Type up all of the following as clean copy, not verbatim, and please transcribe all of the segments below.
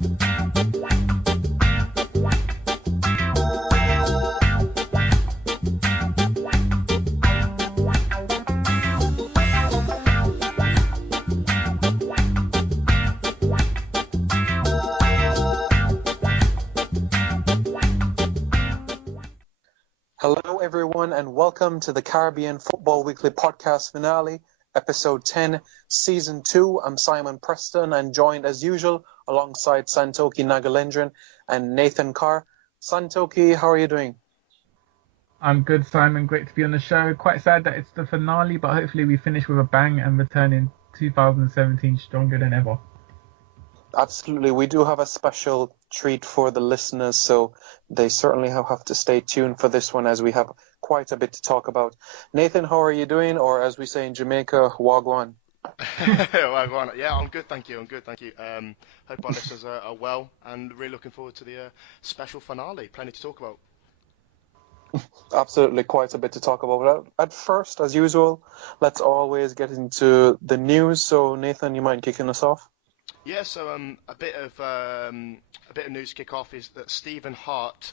Hello, everyone, and welcome to the Caribbean Football Weekly Podcast Finale, Episode 10, Season 2. I'm Simon Preston and joined, as usual, alongside Santokie Nagulendran and Nathan Carr. Santokie, how are you doing? I'm good, Simon. Great to be on the show. Quite sad that it's the finale, but hopefully we finish with a bang and return in 2017 stronger than ever. Absolutely. We do have a special treat for the listeners, so they certainly have to stay tuned for this one as we have quite a bit to talk about. Nathan, how are you doing? Or as we say in Jamaica, wagwan. Wagwan. Yeah, I'm good, thank you. Hope our listeners are well and really looking forward to the special finale. Plenty to talk about. Absolutely, quite a bit to talk about. At first, as usual, let's always get into the news. So, Nathan, you mind kicking us off? Yeah, so a bit of news to kick off is that Stephen Hart,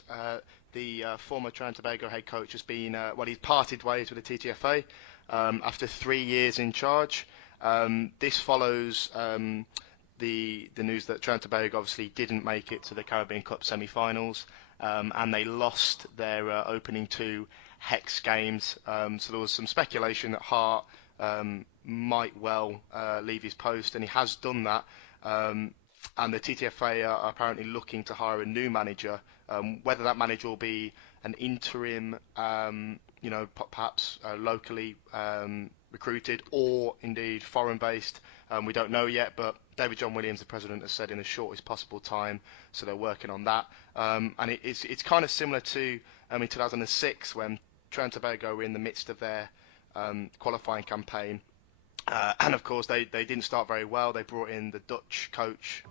the former Trinidad and Tobago head coach, has been he's parted ways with the TTFA after 3 years in charge. This follows the news that Trinidad and Tobago obviously didn't make it to the Caribbean Cup semi-finals, and they lost their opening 2 Hex games. So there was some speculation that Hart might well leave his post, and he has done that. And the TTFA are apparently looking to hire a new manager. Whether that manager will be an interim, perhaps locally recruited or indeed foreign-based, we don't know yet. But David John Williams, the president, has said in the shortest possible time, so they're working on that. And it's kind of similar to in 2006 when Trinidad and Tobago were in the midst of their qualifying campaign. And of course, they didn't start very well. They brought in the Dutch coach,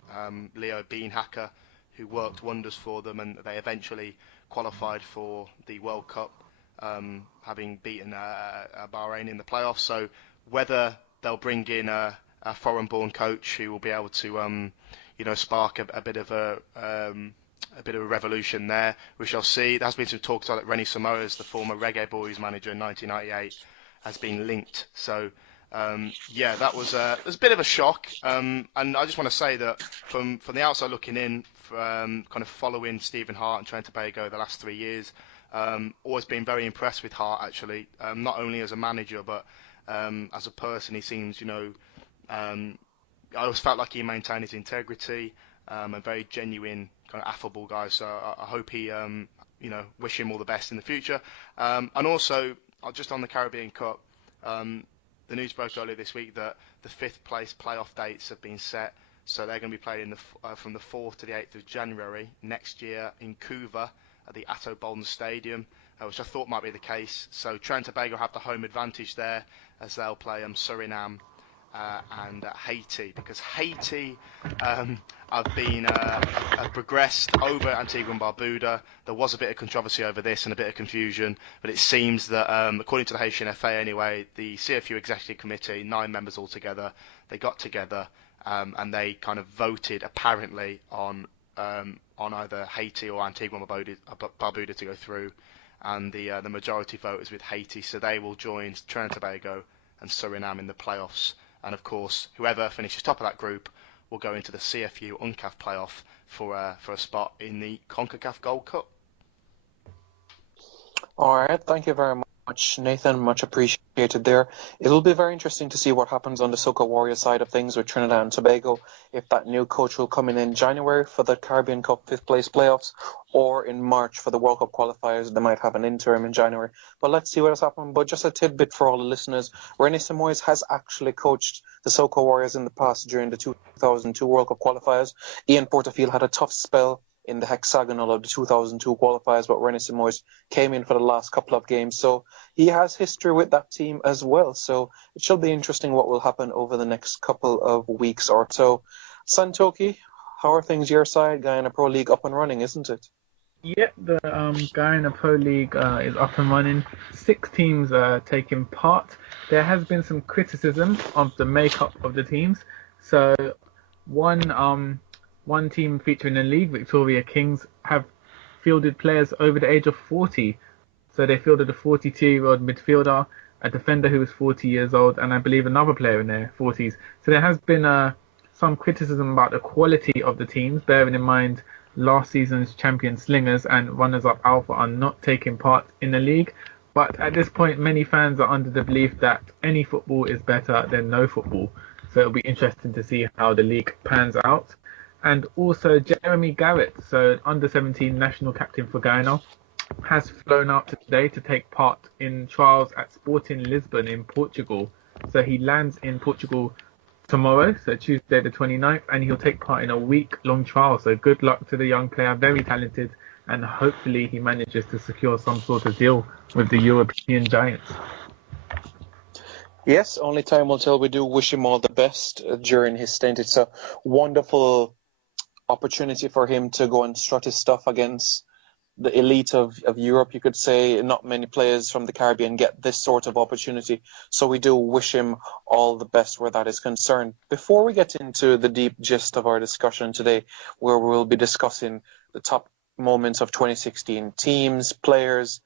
Leo Beenhakker, who worked wonders for them, and they eventually qualified for the World Cup, having beaten Bahrain in the playoffs. So whether they'll bring in a foreign-born coach who will be able to, spark a bit of a revolution there, we shall see. There has been some talk about that Rennie Samoas, the former Reggae Boyz manager in 1998, has been linked. So. That was a bit of a shock, and I just want to say that from the outside looking in, kind of following Stephen Hart and Trinidad and Tobago the last 3 years, always been very impressed with Hart actually, not only as a manager but as a person. He seems, I always felt like he maintained his integrity, a very genuine, kind of affable guy. So I hope he, wish him all the best in the future. And also, just on the Caribbean Cup. The news broke earlier this week that the 5th place playoff dates have been set, so they're going to be playing from the 4th to the 8th of January next year in Couva at the Atto Bolton Stadium, which I thought might be the case. So Trinidad and Tobago have the home advantage there as they'll play Suriname and Haiti, because Haiti have progressed over Antigua and Barbuda. There was a bit of controversy over this and a bit of confusion, but it seems that, according to the Haitian FA anyway, the CFU Executive Committee, 9 members altogether, they got together and they kind of voted apparently on either Haiti or Antigua and Barbuda to go through, and the majority vote is with Haiti, so they will join Trinidad and Tobago and Suriname in the playoffs. And of course, whoever finishes top of that group will go into the CFU UNCAF playoff for a spot in the CONCACAF Gold Cup. All right, thank you very much, Nathan. Much appreciated there. It'll be very interesting to see what happens on the Soca Warriors side of things with Trinidad and Tobago, if that new coach will come in January for the Caribbean Cup 5th place playoffs, or in March for the World Cup qualifiers. They might have an interim in January. But let's see what has happened. But just a tidbit for all the listeners, Rennie Samoas has actually coached the Soca Warriors in the past during the 2002 World Cup qualifiers. Ian Porterfield had a tough spell in the hexagonal of the 2002 qualifiers, but Rennie Samoas came in for the last couple of games. So he has history with that team as well. So it should be interesting what will happen over the next couple of weeks or so. Santokie, how are things your side? Guyana Pro League up and running, isn't it? Yep, the Guyana Pro League is up and running. 6 teams taking part. There has been some criticism of the makeup of the teams. So one one team featuring in the league, Victoria Kings, have fielded players over the age of 40. So they fielded a 42-year-old midfielder, a defender who was 40 years old, and I believe another player in their 40s. So there has been some criticism about the quality of the teams, bearing in mind last season's champion Slingers and runners-up Alpha are not taking part in the league. But at this point, many fans are under the belief that any football is better than no football. So it'll be interesting to see how the league pans out. And also Jeremy Garrett, so under-17 national captain for Ghana, has flown out today to take part in trials at Sporting Lisbon in Portugal. So he lands in Portugal tomorrow, so Tuesday the 29th, and he'll take part in a week-long trial. So good luck to the young player, very talented, and hopefully he manages to secure some sort of deal with the European giants. Yes, only time will tell. We do wish him all the best during his stint. It's a wonderful opportunity for him to go and strut his stuff against the elite of Europe, you could say. Not many players from the Caribbean get this sort of opportunity. So we do wish him all the best where that is concerned. Before we get into the deep gist of our discussion today, where we'll be discussing the top moments of 2016 teams, players,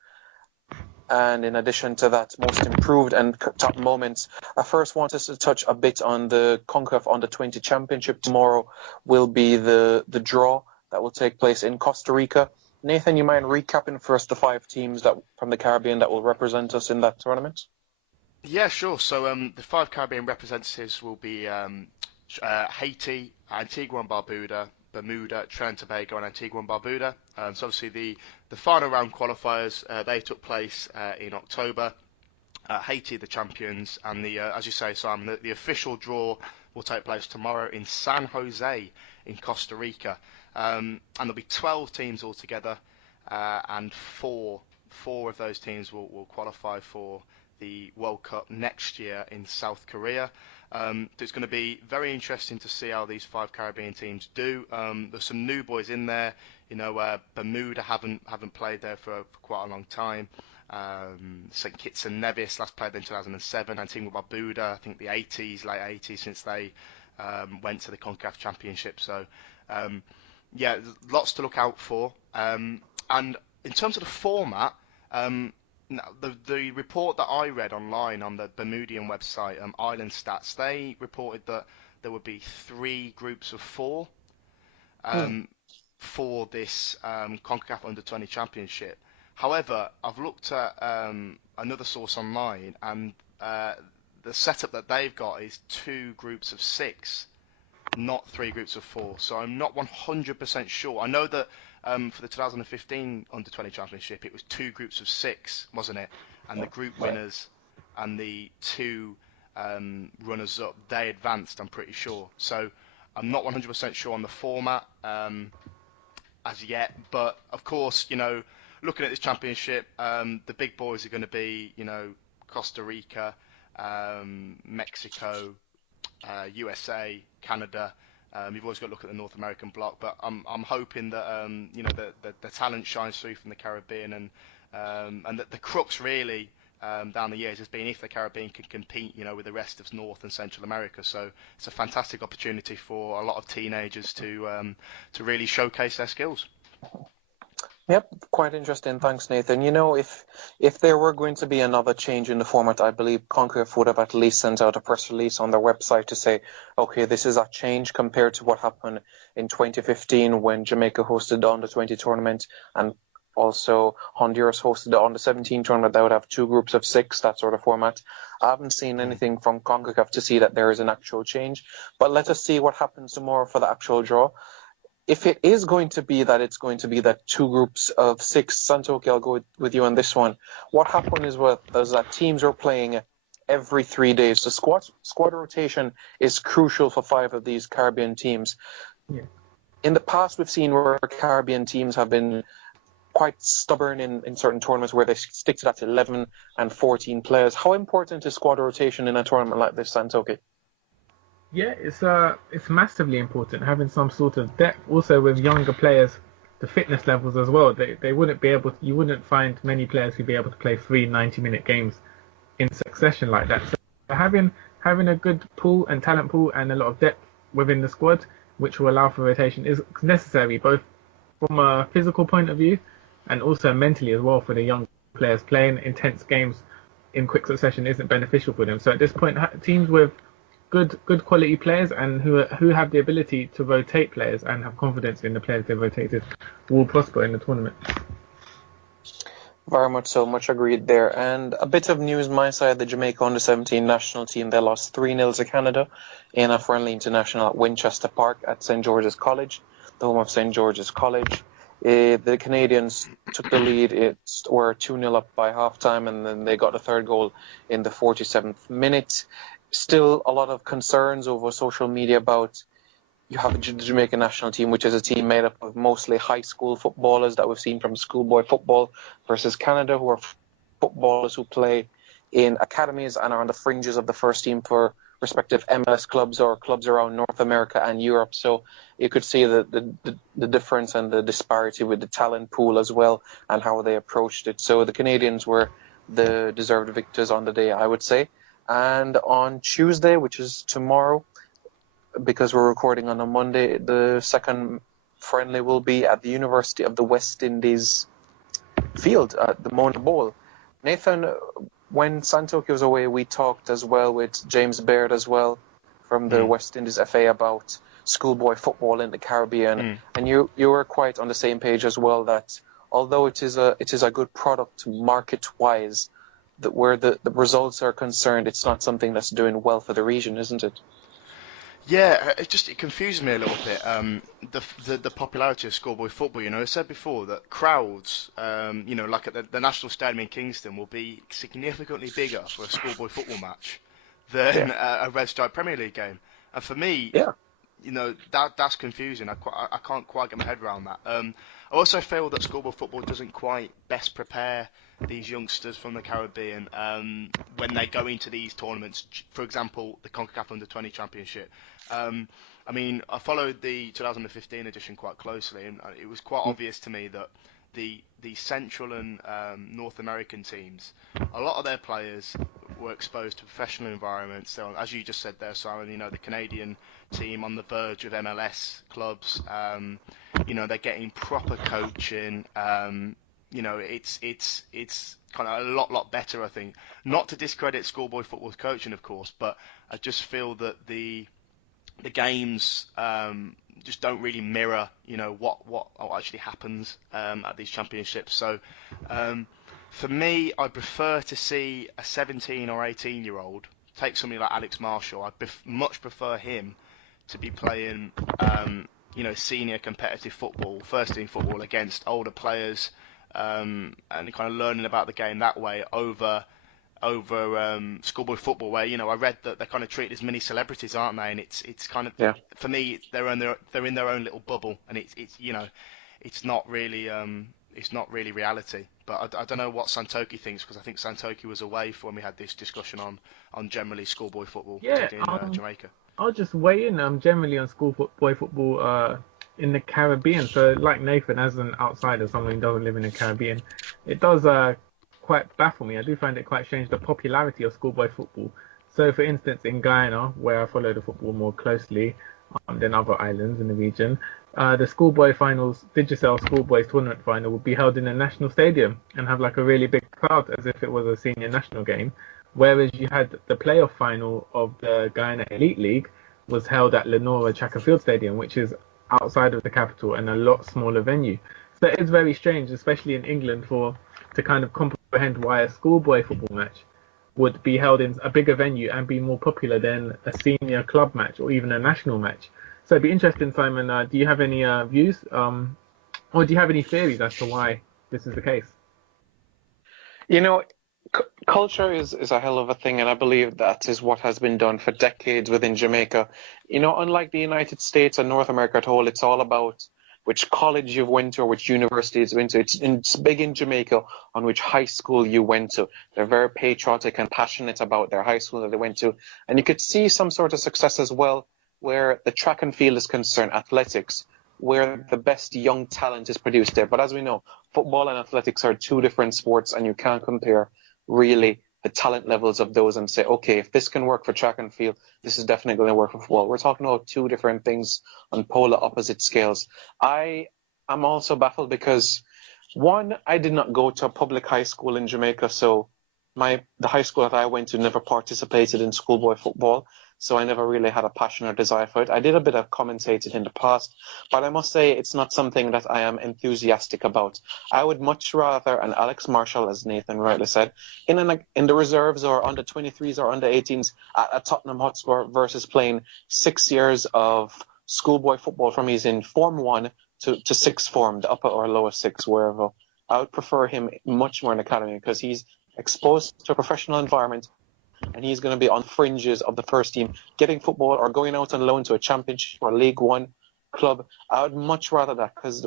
and in addition to that, most improved and top moments, I first want us to touch a bit on the CONCACAF U-20 Championship. Tomorrow will be the draw that will take place in Costa Rica. Nathan, you mind recapping for us the 5 teams that from the Caribbean that will represent us in that tournament? Yeah, sure. So the 5 Caribbean representatives will be Haiti, Antigua and Barbuda, Bermuda, Trinidad and Tobago, and Antigua and Barbuda. So obviously the final round qualifiers, they took place in October. Haiti, the champions, and as you say, Simon, the official draw will take place tomorrow in San Jose in Costa Rica. And there'll be 12 teams altogether, and four of those teams will qualify for the World Cup next year in South Korea. It's going to be very interesting to see how these 5 Caribbean teams do. There's some new boys in there. Bermuda haven't played there for quite a long time. St Kitts and Nevis last played in 2007. Antigua Barbuda, I think the late 80s, since they went to the CONCACAF Championship. So yeah, lots to look out for. And in terms of the format, the report that I read online on the Bermudian website, Island Stats, they reported that there would be 3 groups of 4 for this CONCACAF Under-20 Championship. However, I've looked at another source online, and the setup that they've got is 2 groups of 6. Not 3 groups of 4, so I'm not 100% sure. I know that for the 2015 Under-20 Championship, it was 2 groups of 6, wasn't it? And the group winners and the 2 runners-up, they advanced, I'm pretty sure. So I'm not 100% sure on the format as yet, but of course, looking at this championship, the big boys are going to be, Costa Rica, Mexico, USA, Canada. You've always got to look at the North American bloc, but I'm hoping that the talent shines through from the Caribbean, and that the crux really down the years has been if the Caribbean can compete, with the rest of North and Central America. So it's a fantastic opportunity for a lot of teenagers to really showcase their skills. Yep, quite interesting. Thanks, Nathan. If there were going to be another change in the format, I believe CONCACAF would have at least sent out a press release on their website to say, okay, this is a change compared to what happened in 2015 when Jamaica hosted the Under-20 tournament and also Honduras hosted the Under-17 tournament. That would have 2 groups of 6, that sort of format. I haven't seen anything from CONCACAF to see that there is an actual change, but let us see what happens tomorrow for the actual draw. If it is going to be that it's going to be that 2 groups of 6, Santokie, I'll go with you on this one. What happened is that teams are playing every 3 days. So squad rotation is crucial for 5 of these Caribbean teams. Yeah. In the past, we've seen where Caribbean teams have been quite stubborn in certain tournaments where they stick to that 11 and 14 players. How important is squad rotation in a tournament like this, Santokie? Yeah, it's massively important having some sort of depth. Also with younger players, the fitness levels as well. They wouldn't be able. You wouldn't find many players who'd be able to play 3 90-minute games in succession like that. So having a good pool and talent pool and a lot of depth within the squad which will allow for rotation, is necessary both from a physical point of view and also mentally as well for the young players. Playing intense games in quick succession isn't beneficial for them. So at this point, teams with good quality players and who have the ability to rotate players and have confidence in the players they've rotated will prosper in the tournament. Very much so, much agreed there. And a bit of news my side, the Jamaica under-17 national team, they lost 3-0 to Canada in a friendly international at Winchester Park at St. George's College, the home of St. George's College. The Canadians took the lead. It were 2-0 up by halftime, and then they got a third goal in the 47th minute. Still a lot of concerns over social media about you have the Jamaican national team, which is a team made up of mostly high school footballers that we've seen from schoolboy football, versus Canada, who are footballers who play in academies and are on the fringes of the first team for respective MLS clubs or clubs around North America and Europe. So you could see the difference and the disparity with the talent pool as well and how they approached it. So the Canadians were the deserved victors on the day, I would say. And on Tuesday, which is tomorrow, because we're recording on a Monday, the second friendly will be at the University of the West Indies field at the Mona Bowl. Nathan, when Santokie was away, we talked as well with James Baird as well from the West Indies FA about schoolboy football in the Caribbean, and you were quite on the same page as well that although it is a good product market-wise, that where the results are concerned, it's not something that's doing well for the region, isn't it? Yeah, it confuses me a little bit. The popularity of schoolboy football. I said before that crowds, like at the National Stadium in Kingston, will be significantly bigger for a schoolboy football match than a Red Stripe Premier League game. And for me, that's confusing. I can't quite get my head around that. I also feel that schoolboy football doesn't quite best prepare these youngsters from the Caribbean when they go into these tournaments. For example, the CONCACAF U-20 Championship. I followed the 2015 edition quite closely, and it was quite obvious to me that the Central and North American teams, a lot of their players were exposed to professional environments. So, as you just said there, Simon, the Canadian team on the verge of MLS clubs, they're getting proper coaching. It's kind of a lot better, I think. Not to discredit schoolboy football's coaching, of course, but I just feel that the games just don't really mirror, what actually happens at these championships. So for me, I prefer to see a 17 or 18-year-old take somebody like Alex Marshall. I much prefer him to be playing, senior competitive football, first team football against older players, and kind of learning about the game that way over schoolboy football, where I read that they're kind of treated as mini celebrities, aren't they? And it's kind of for me they're in their own little bubble, and it's not really reality. But I don't know what Santokie thinks, because I think Santokie was away for when we had this discussion on generally schoolboy football in Jamaica. I'll just weigh in generally on schoolboy football in the Caribbean. So like Nathan, as an outsider, someone who doesn't live in the Caribbean, it does quite baffle me. I do find it quite strange, the popularity of schoolboy football. So for instance, in Guyana, where I follow the football more closely than other islands in the region, the schoolboy finals, Digicel Schoolboys tournament final, would be held in a national stadium and have like a really big crowd as if it was a senior national game. Whereas you had the playoff final of the Guyana Elite League was held at Lenora Track and Field Stadium, which is outside of the capital and a lot smaller venue. So it's very strange, especially in England, to kind of comprehend why a schoolboy football match would be held in a bigger venue and be more popular than a senior club match or even a national match. So it'd be interesting, Simon, do you have any views or do you have any theories as to why this is the case? Culture is a hell of a thing, and I believe that is what has been done for decades within Jamaica. Unlike the United States and North America at all, it's all about which college you went to or which university you went to. It's big in Jamaica on which high school you went to. They're very patriotic and passionate about their high school that they went to. And you could see some sort of success as well where the track and field is concerned, athletics, where the best young talent is produced there. But as we know, football and athletics are two different sports, and you can't compare really the talent levels of those and say, okay, if this can work for track and field, this is definitely going to work for football. We're talking about two different things on polar opposite scales. I am also baffled because, one, I did not go to a public high school in Jamaica, so the high school that I went to never participated in schoolboy football, so I never really had a passion or desire for it. I did a bit of commentating in the past, but I must say it's not something that I am enthusiastic about. I would much rather an Alex Marshall, as Nathan rightly said, in the reserves or under 23s or under 18s at Tottenham Hotspur versus playing 6 years of schoolboy football from he's in Form 1 to sixth form, the upper or lower six, wherever. I would prefer him much more in the academy because he's exposed to a professional environment and he's going to be on fringes of the first team, getting football or going out on loan to a championship or League One club. I would much rather that because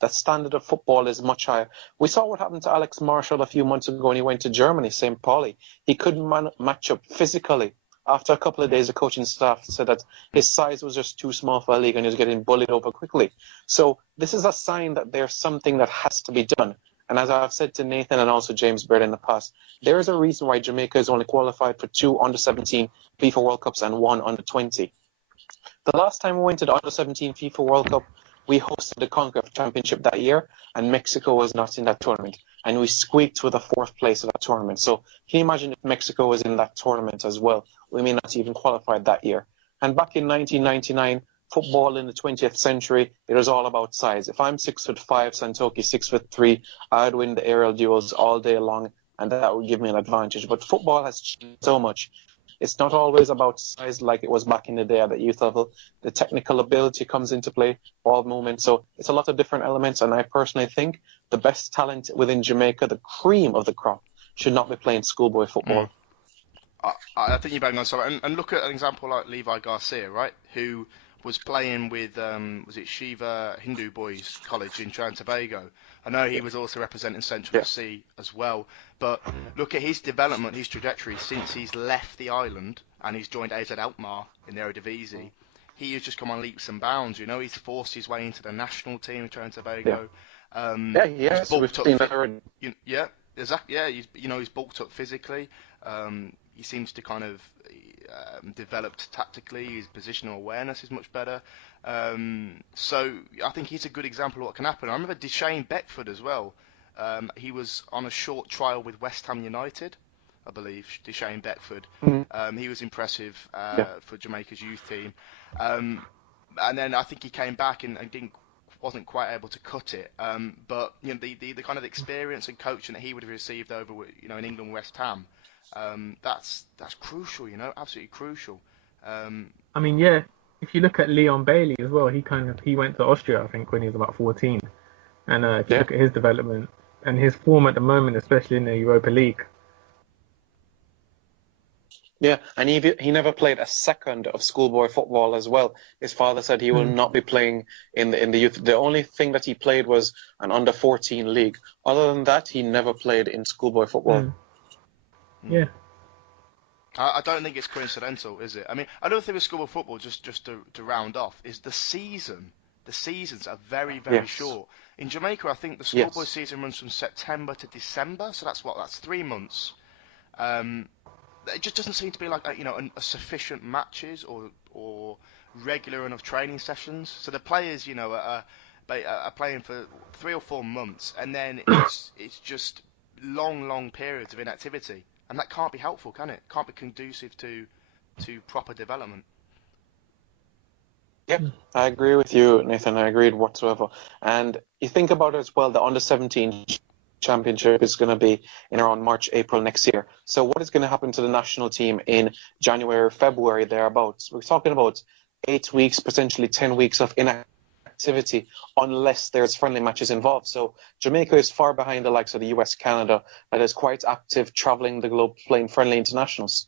the standard of football is much higher. We saw what happened to Alex Marshall a few months ago when he went to Germany, St. Pauli. He couldn't match up physically. After a couple of days, the coaching staff said that his size was just too small for a league and he was getting bullied over quickly. So this is a sign that there's something that has to be done. And as I've said to Nathan and also James Baird in the past, there is a reason why Jamaica is only qualified for 2 under-17 FIFA World Cups and 1 under-20. The last time we went to the under-17 FIFA World Cup, we hosted the CONCACAF Championship that year, and Mexico was not in that tournament. And we squeaked with the 4th place of that tournament. So can you imagine if Mexico was in that tournament as well? We may not even qualified that year. And back in 1999, football in the 20th century, it was all about size. If I'm 6'5", Santokie 6'3", I'd win the aerial duels all day long, and that would give me an advantage. But football has changed so much. It's not always about size like it was back in the day at the youth level. The technical ability comes into play, ball movement. So it's a lot of different elements, and I personally think the best talent within Jamaica, the cream of the crop, should not be playing schoolboy football. I think you're bang on something. And look at an example like Levi Garcia, right, who was playing with, was it Shiva Hindu Boys College in Trinidad and Tobago. I know he was also representing Central FC as well. But look at his development, his trajectory since he's left the island and he's joined AZ Alkmaar in the Eredivisie. He has just come on leaps and bounds. You know, he's forced his way into the national team in Trinidad and Tobago. Yes, we've seen that already. Yeah, exactly. Yeah, he's bulked up physically. He seems to kind of developed tactically. His positional awareness is much better. So I think he's a good example of what can happen. I remember Deshane Beckford as well. He was on a short trial with West Ham United, I believe, Deshane Beckford. He was impressive for Jamaica's youth team. And then I think he came back and wasn't quite able to cut it. But you know, the kind of experience and coaching that he would have received over, you know, in England, West Ham, that's crucial. You know, absolutely crucial. I mean, yeah. If you look at Leon Bailey as well, he went to Austria, I think, when he was about 14. And if you look at his development and his form at the moment, especially in the Europa League. Yeah, and he never played a second of schoolboy football as well. His father said he will not be playing in the youth. The only thing that he played was an under-14 league. Other than that, he never played in schoolboy football. Yeah. I don't think it's coincidental, is it? I mean, I don't think with schoolboy football, just to round off, is the season. The seasons are very, very short. In Jamaica, I think the schoolboy season runs from September to December, so that's 3 months. It just doesn't seem to be like a sufficient matches or regular enough training sessions. So the players, are playing for 3 or 4 months, and then it's just long periods of inactivity. And that can't be helpful, can it? Can't be conducive to proper development. Yep, I agree with you, Nathan. I agreed whatsoever. And you think about it as well, the under-17 championship is going to be in around March, April next year. So what is going to happen to the national team in January, February, thereabouts? We're talking about 8 weeks, potentially 10 weeks of inactivity, unless there's friendly matches involved. So Jamaica is far behind the likes of the US, Canada, that is quite active, traveling the globe, playing friendly internationals.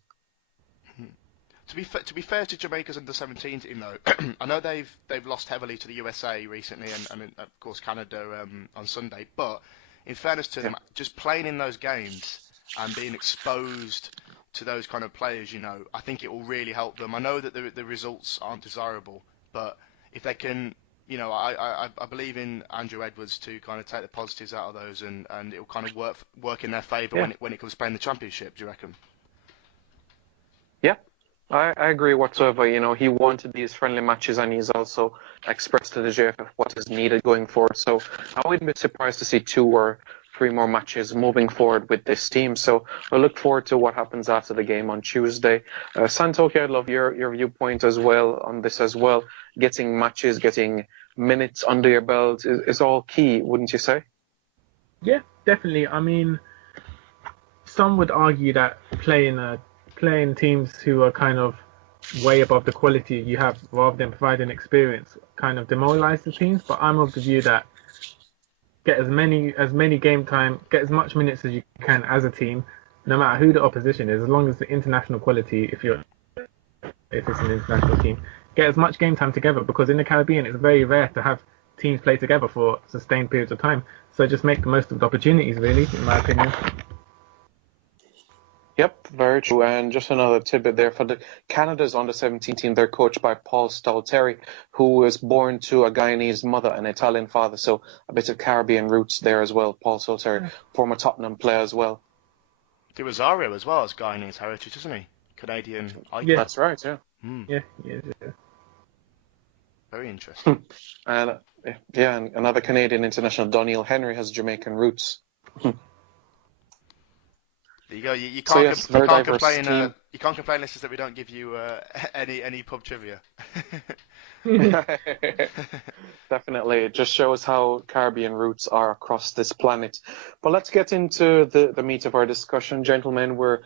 To be fair to Jamaica's under-17 team, though, I know they've lost heavily to the USA recently, and of course Canada on Sunday. But in fairness to them, just playing in those games and being exposed to those kind of players, I think it will really help them. I know that the results aren't desirable, but if they can I believe in Andrew Edwards to kind of take the positives out of those, and it will kind of work in their favour when it comes to playing the championship. Do you reckon? Yeah, I agree whatsoever. He wanted these friendly matches, and he's also expressed to the JFF what is needed going forward. So I wouldn't be surprised to see 2 or 3 more matches moving forward with this team. So I look forward to what happens after the game on Tuesday. Santokie, I'd love your viewpoint as well on this as well. Getting matches, getting minutes under your belt is all key, wouldn't you say? Yeah, definitely. I mean, some would argue that playing teams who are kind of way above the quality you have, rather than providing experience, kind of demoralize the teams. But I'm of the view that get as many game time, get as much minutes as you can as a team, no matter who the opposition is, as long as the international quality, if it's an international team, get as much game time together, because in the Caribbean it's very rare to have teams play together for sustained periods of time. So just make the most of the opportunities, really, in my opinion. Yep, very true. And just another tidbit there for the Canada's under-17 team. They're coached by Paul Stalteri, who was born to a Guyanese mother and Italian father, so a bit of Caribbean roots there as well. Paul Stalteri, former Tottenham player as well. De Rosario as well as Guyanese heritage, isn't he? Canadian icon. Yeah, that's right. Yeah. Yeah. Very interesting. And and another Canadian international, Doniel Henry, has Jamaican roots. There you go. You can't complain. Team. You can't complain, listeners, that we don't give you any pub trivia. Definitely, it just shows how Caribbean roots are across this planet. But let's get into the meat of our discussion, gentlemen. We're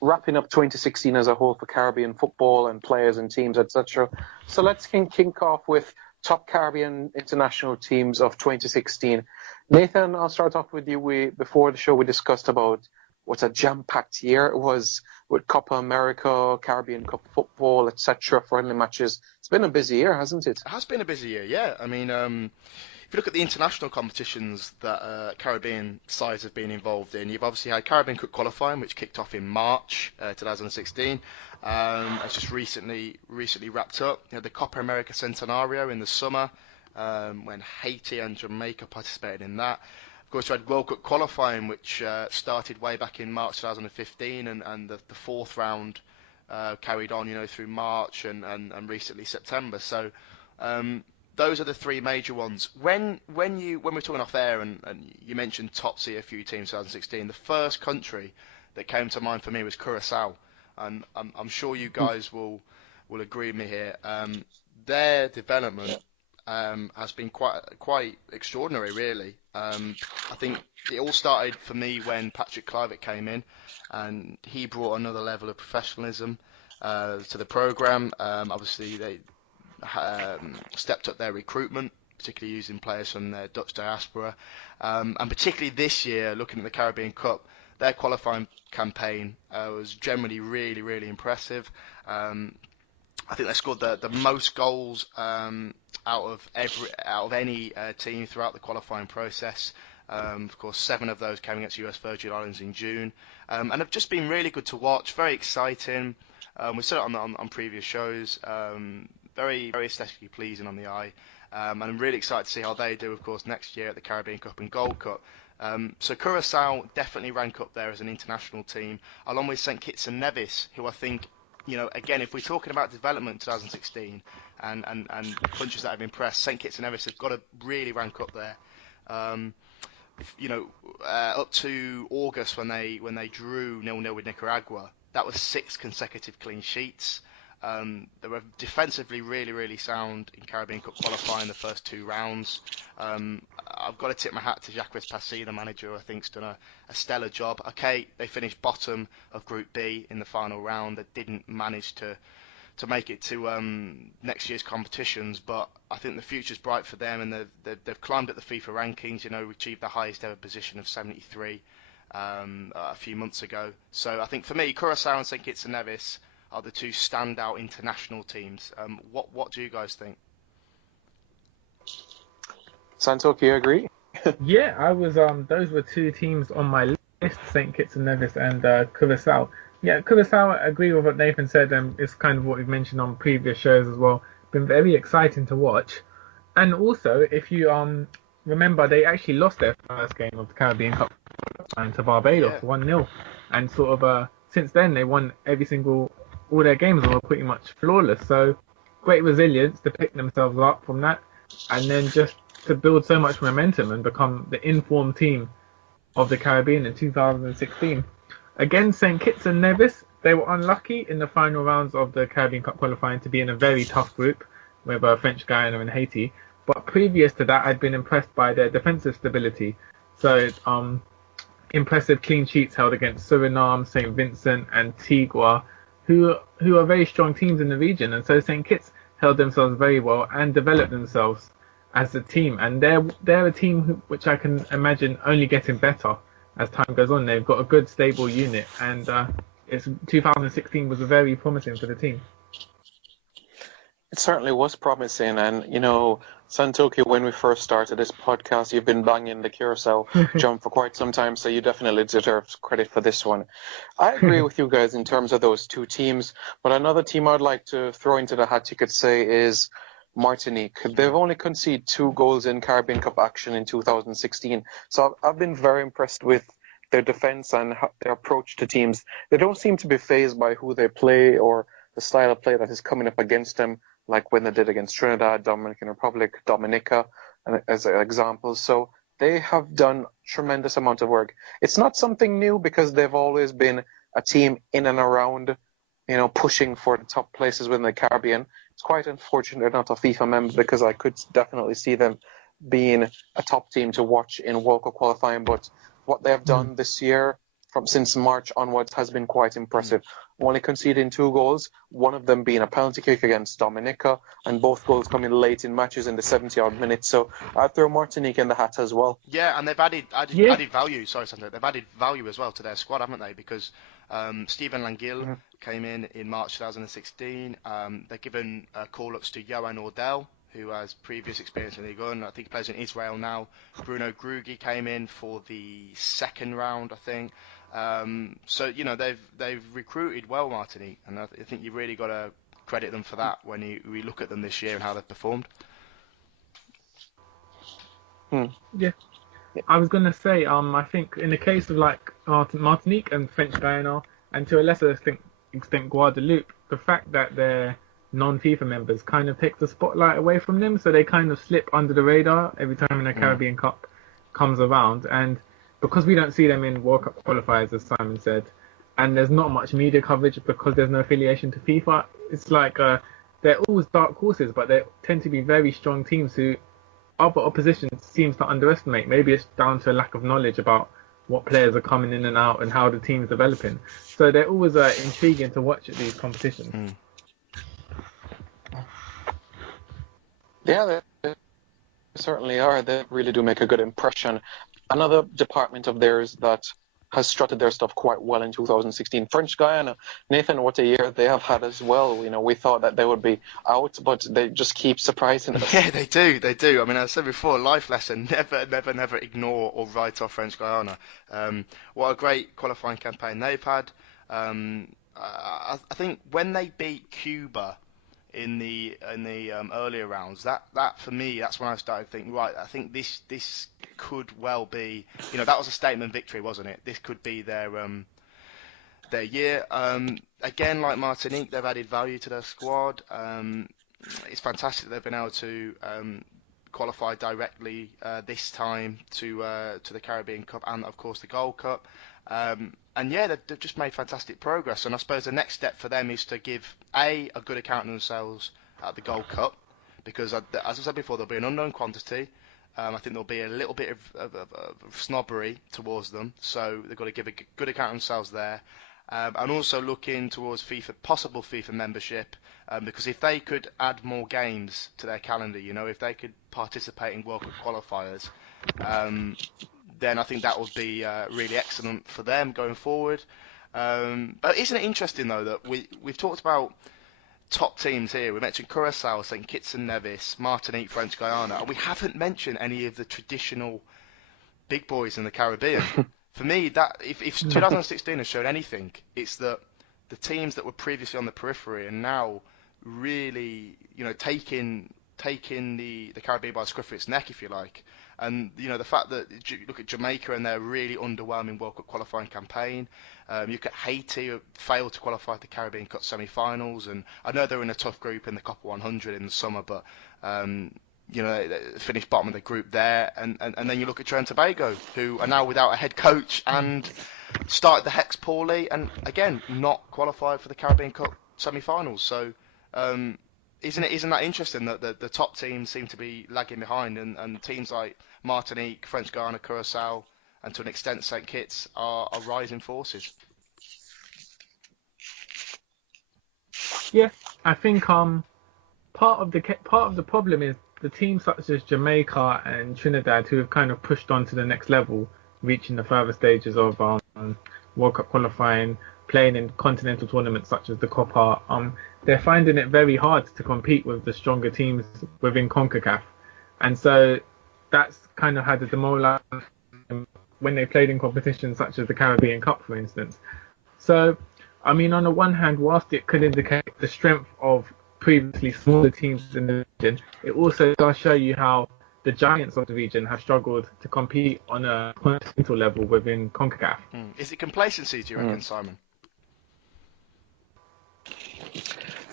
wrapping up 2016 as a whole for Caribbean football and players and teams, etc. So let's kick off with top Caribbean international teams of 2016. Nathan, I'll start off with you. Before the show, we discussed about what a jam-packed year it was with Copa America, Caribbean Cup football, etc., friendly matches. It's been a busy year, hasn't it? It has been a busy year, yeah. I mean, if you look at the international competitions that Caribbean sides have been involved in, you've obviously had Caribbean Cup qualifying, which kicked off in March 2016. It's just recently wrapped up. You had the Copa America Centenario in the summer, when Haiti and Jamaica participated in that. Of course, you had World Cup qualifying, which started way back in March 2015, and the 4th round carried on, through March and recently September. So those are the 3 major ones. When we're talking off air, and you mentioned top tier few teams 2016, the first country that came to mind for me was Curacao, and I'm sure you guys will agree with me here. Their development has been quite extraordinary, really. I think it all started for me when Patrick Kluivert came in, and he brought another level of professionalism to the programme. Obviously, they stepped up their recruitment, particularly using players from their Dutch diaspora, and particularly this year, looking at the Caribbean Cup, their qualifying campaign was generally really, really impressive. I think they scored the most goals out of any team throughout the qualifying process. Of course, 7 of those came against US Virgin Islands in June, and have just been really good to watch. Very exciting. We said it on previous shows. Very, very aesthetically pleasing on the eye, and I'm really excited to see how they do, of course, next year at the Caribbean Cup and Gold Cup. So Curacao definitely rank up there as an international team, along with St Kitts and Nevis, who I think, again, if we're talking about development 2016 and countries that have impressed, St Kitts and Nevis have got to really rank up there. Up to August when they drew 0-0 with Nicaragua, that was 6 consecutive clean sheets. They were defensively really, really sound in Caribbean Cup qualifying the first 2 rounds. I've got to tip my hat to Jacques Passy, the manager, who I think's done a stellar job. Okay, they finished bottom of Group B in the final round. They didn't manage to make it to next year's competitions, but I think the future's bright for them, and they've climbed up the FIFA rankings. Achieved the highest ever position of 73 a few months ago. So I think for me, Curacao and St Kitts and Nevis are the 2 standout international teams. What do you guys think? Santokie, you agree? Yeah, I was. Those were 2 teams on my list: St Kitts and Nevis and Curacao. Yeah, Curacao, I agree with what Nathan said. It's kind of what we've mentioned on previous shows as well. Been very exciting to watch. And also, if you remember, they actually lost their first game of the Caribbean Cup to Barbados Yeah. 1-0, and sort of since then they won all their games were pretty much flawless. So great resilience to pick themselves up from that, and then just to build so much momentum and become the informed team of the Caribbean in 2016. Against St. Kitts and Nevis, they were unlucky in the final rounds of the Caribbean Cup qualifying to be in a very tough group with French Guiana and Haiti. But previous to that, I'd been impressed by their defensive stability. So impressive clean sheets held against Suriname, St. Vincent, Antigua, who are very strong teams in the region. And so St. Kitts held themselves very well and developed themselves as a team. And they're a team which I can imagine only getting better as time goes on. They've got a good, stable unit, and 2016 was very promising for the team. It certainly was promising, and Santokie, when we first started this podcast, you've been banging the Curacao drum for quite some time, so you definitely deserve credit for this one. I agree with you guys in terms of those two teams, but another team I'd like to throw into the hat, you could say, is Martinique. They've only conceded 2 goals in Caribbean Cup action in 2016, so I've been very impressed with their defense and their approach to teams. They don't seem to be fazed by who they play or the style of play that is coming up against them, like when they did against Trinidad, Dominican Republic, Dominica, as examples. So they have done tremendous amount of work. It's not something new because they've always been a team in and around, pushing for the top places within the Caribbean. It's quite unfortunate they're not a FIFA member because I could definitely see them being a top team to watch in World Cup qualifying. But what they have done this year, since March onwards, has been quite impressive. Only conceding 2 goals, one of them being a penalty kick against Dominica, and both goals coming late in matches in the 70-odd minutes. So I'd throw Martinique in the hat as well. Yeah, and they've added value. Sorry, Sandro. They've added value as well to their squad, haven't they? Because Stephen Langille came in March 2016. They've given call-ups to Johan Ordell, who has previous experience in Ligue 1. I think he plays in Israel now. Bruno Grugi came in for the second round, I think. So they've recruited well, Martinique, and I think you've really got to credit them for that when we look at them this year and how they've performed. Yeah, I was gonna say, I think in the case of like Martinique and French Guiana, and to a lesser extent Guadeloupe, the fact that they're non-FIFA members kind of takes the spotlight away from them, so they kind of slip under the radar every time the Caribbean Cup comes around. And because we don't see them in World Cup qualifiers, as Simon said, and there's not much media coverage because there's no affiliation to FIFA, it's like they're always dark horses, but they tend to be very strong teams who other opposition seems to underestimate. Maybe it's down to a lack of knowledge about what players are coming in and out and how the team's developing. So they're always intriguing to watch at these competitions. Yeah, they certainly are. They really do make a good impression. Another department of theirs that has strutted their stuff quite well in 2016, French Guiana. Nathan, what a year they have had as well. We thought that they would be out, but they just keep surprising us. Yeah, they do. I mean, as I said before, life lesson, never ignore or write off French Guiana. What a great qualifying campaign they've had. I think when they beat Cuba in the earlier rounds, that for me, that's when I started thinking, right, I think this could well be, that was a statement victory, wasn't it? This could be their year. Again, like Martinique, they've added value to their squad. It's fantastic that they've been able to qualify directly this time to the Caribbean Cup and of course the Gold Cup. And yeah, they've just made fantastic progress. And I suppose the next step for them is to give a good account of themselves at the Gold Cup, because as I said before, there'll be an unknown quantity. I think there'll be a little bit of snobbery towards them, so they've got to give a good account of themselves there. And also looking towards possible FIFA membership, because if they could add more games to their calendar, if they could participate in World Cup qualifiers, then I think that would be really excellent for them going forward. But isn't it interesting though that we've talked about top teams here? We mentioned Curaçao, St. Kitts and Nevis, Martinique, French Guiana, and we haven't mentioned any of the traditional big boys in the Caribbean. For me, that if 2016 has shown anything, it's that the teams that were previously on the periphery are now really, taking taking the Caribbean by the scruff of its neck, if you like. And the fact that look at Jamaica and their really underwhelming World Cup qualifying campaign. You look at Haiti, who failed to qualify for the Caribbean Cup semi-finals, and I know they're in a tough group in the Copa 100 in the summer, but they finished bottom of the group there. And then you look at Trinidad and Tobago, who are now without a head coach and started the Hex poorly, and again not qualified for the Caribbean Cup semi-finals. So. Isn't that interesting that the top teams seem to be lagging behind, and teams like Martinique, French Guiana, Curacao, and to an extent St Kitts are rising forces? Yeah, I think part of the problem is the teams such as Jamaica and Trinidad, who have kind of pushed on to the next level, reaching the further stages of World Cup qualifying, playing in continental tournaments such as the Copa. They're finding it very hard to compete with the stronger teams within CONCACAF. And so that's kind of had a demoralizing when they played in competitions such as the Caribbean Cup, for instance. So, I mean, on the one hand, whilst it could indicate the strength of previously smaller teams in the region, it also does show you how the giants of the region have struggled to compete on a continental level within CONCACAF. Is it complacency, do you reckon, Simon?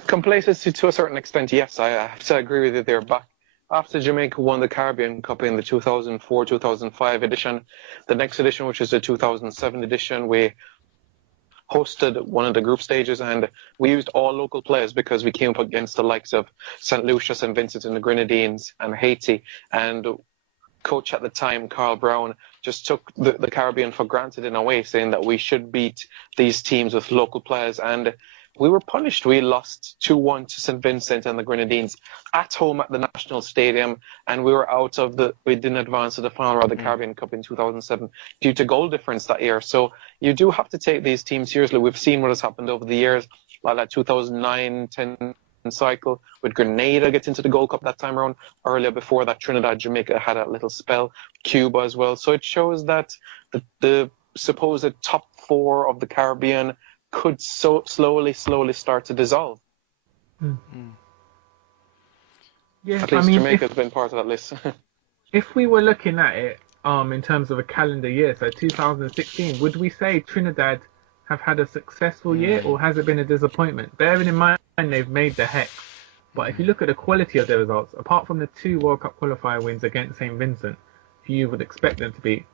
Complacency to a certain extent, yes. I have to agree with you there. Back after Jamaica won the Caribbean Cup in the 2004-2005 edition, the next edition, which is the 2007 edition, we hosted one of the group stages, and we used all local players because we came up against the likes of St. Lucia, St. Vincent and the Grenadines and Haiti. And coach at the time, Carl Brown, just took the Caribbean for granted in a way, saying that we should beat these teams with local players. And we were punished. We lost 2-1 to St. Vincent and the Grenadines at home at the National Stadium, and we didn't advance to the final round of the Caribbean Cup in 2007 due to goal difference that year. So you do have to take these teams seriously. We've seen what has happened over the years, like that 2009-10 cycle with Grenada getting into the Gold Cup that time around. Earlier before that, Trinidad, Jamaica had a little spell, Cuba as well. So it shows that the supposed top four of the Caribbean could so slowly start to dissolve. Yeah, at least Jamaica's been part of that list. If we were looking at it in terms of a calendar year, so 2016, would we say Trinidad have had a successful year, or has it been a disappointment? Bearing in mind they've made the Hex, but if you look at the quality of their results, apart from the 2 World Cup qualifier wins against St. Vincent, who you would expect them to beat,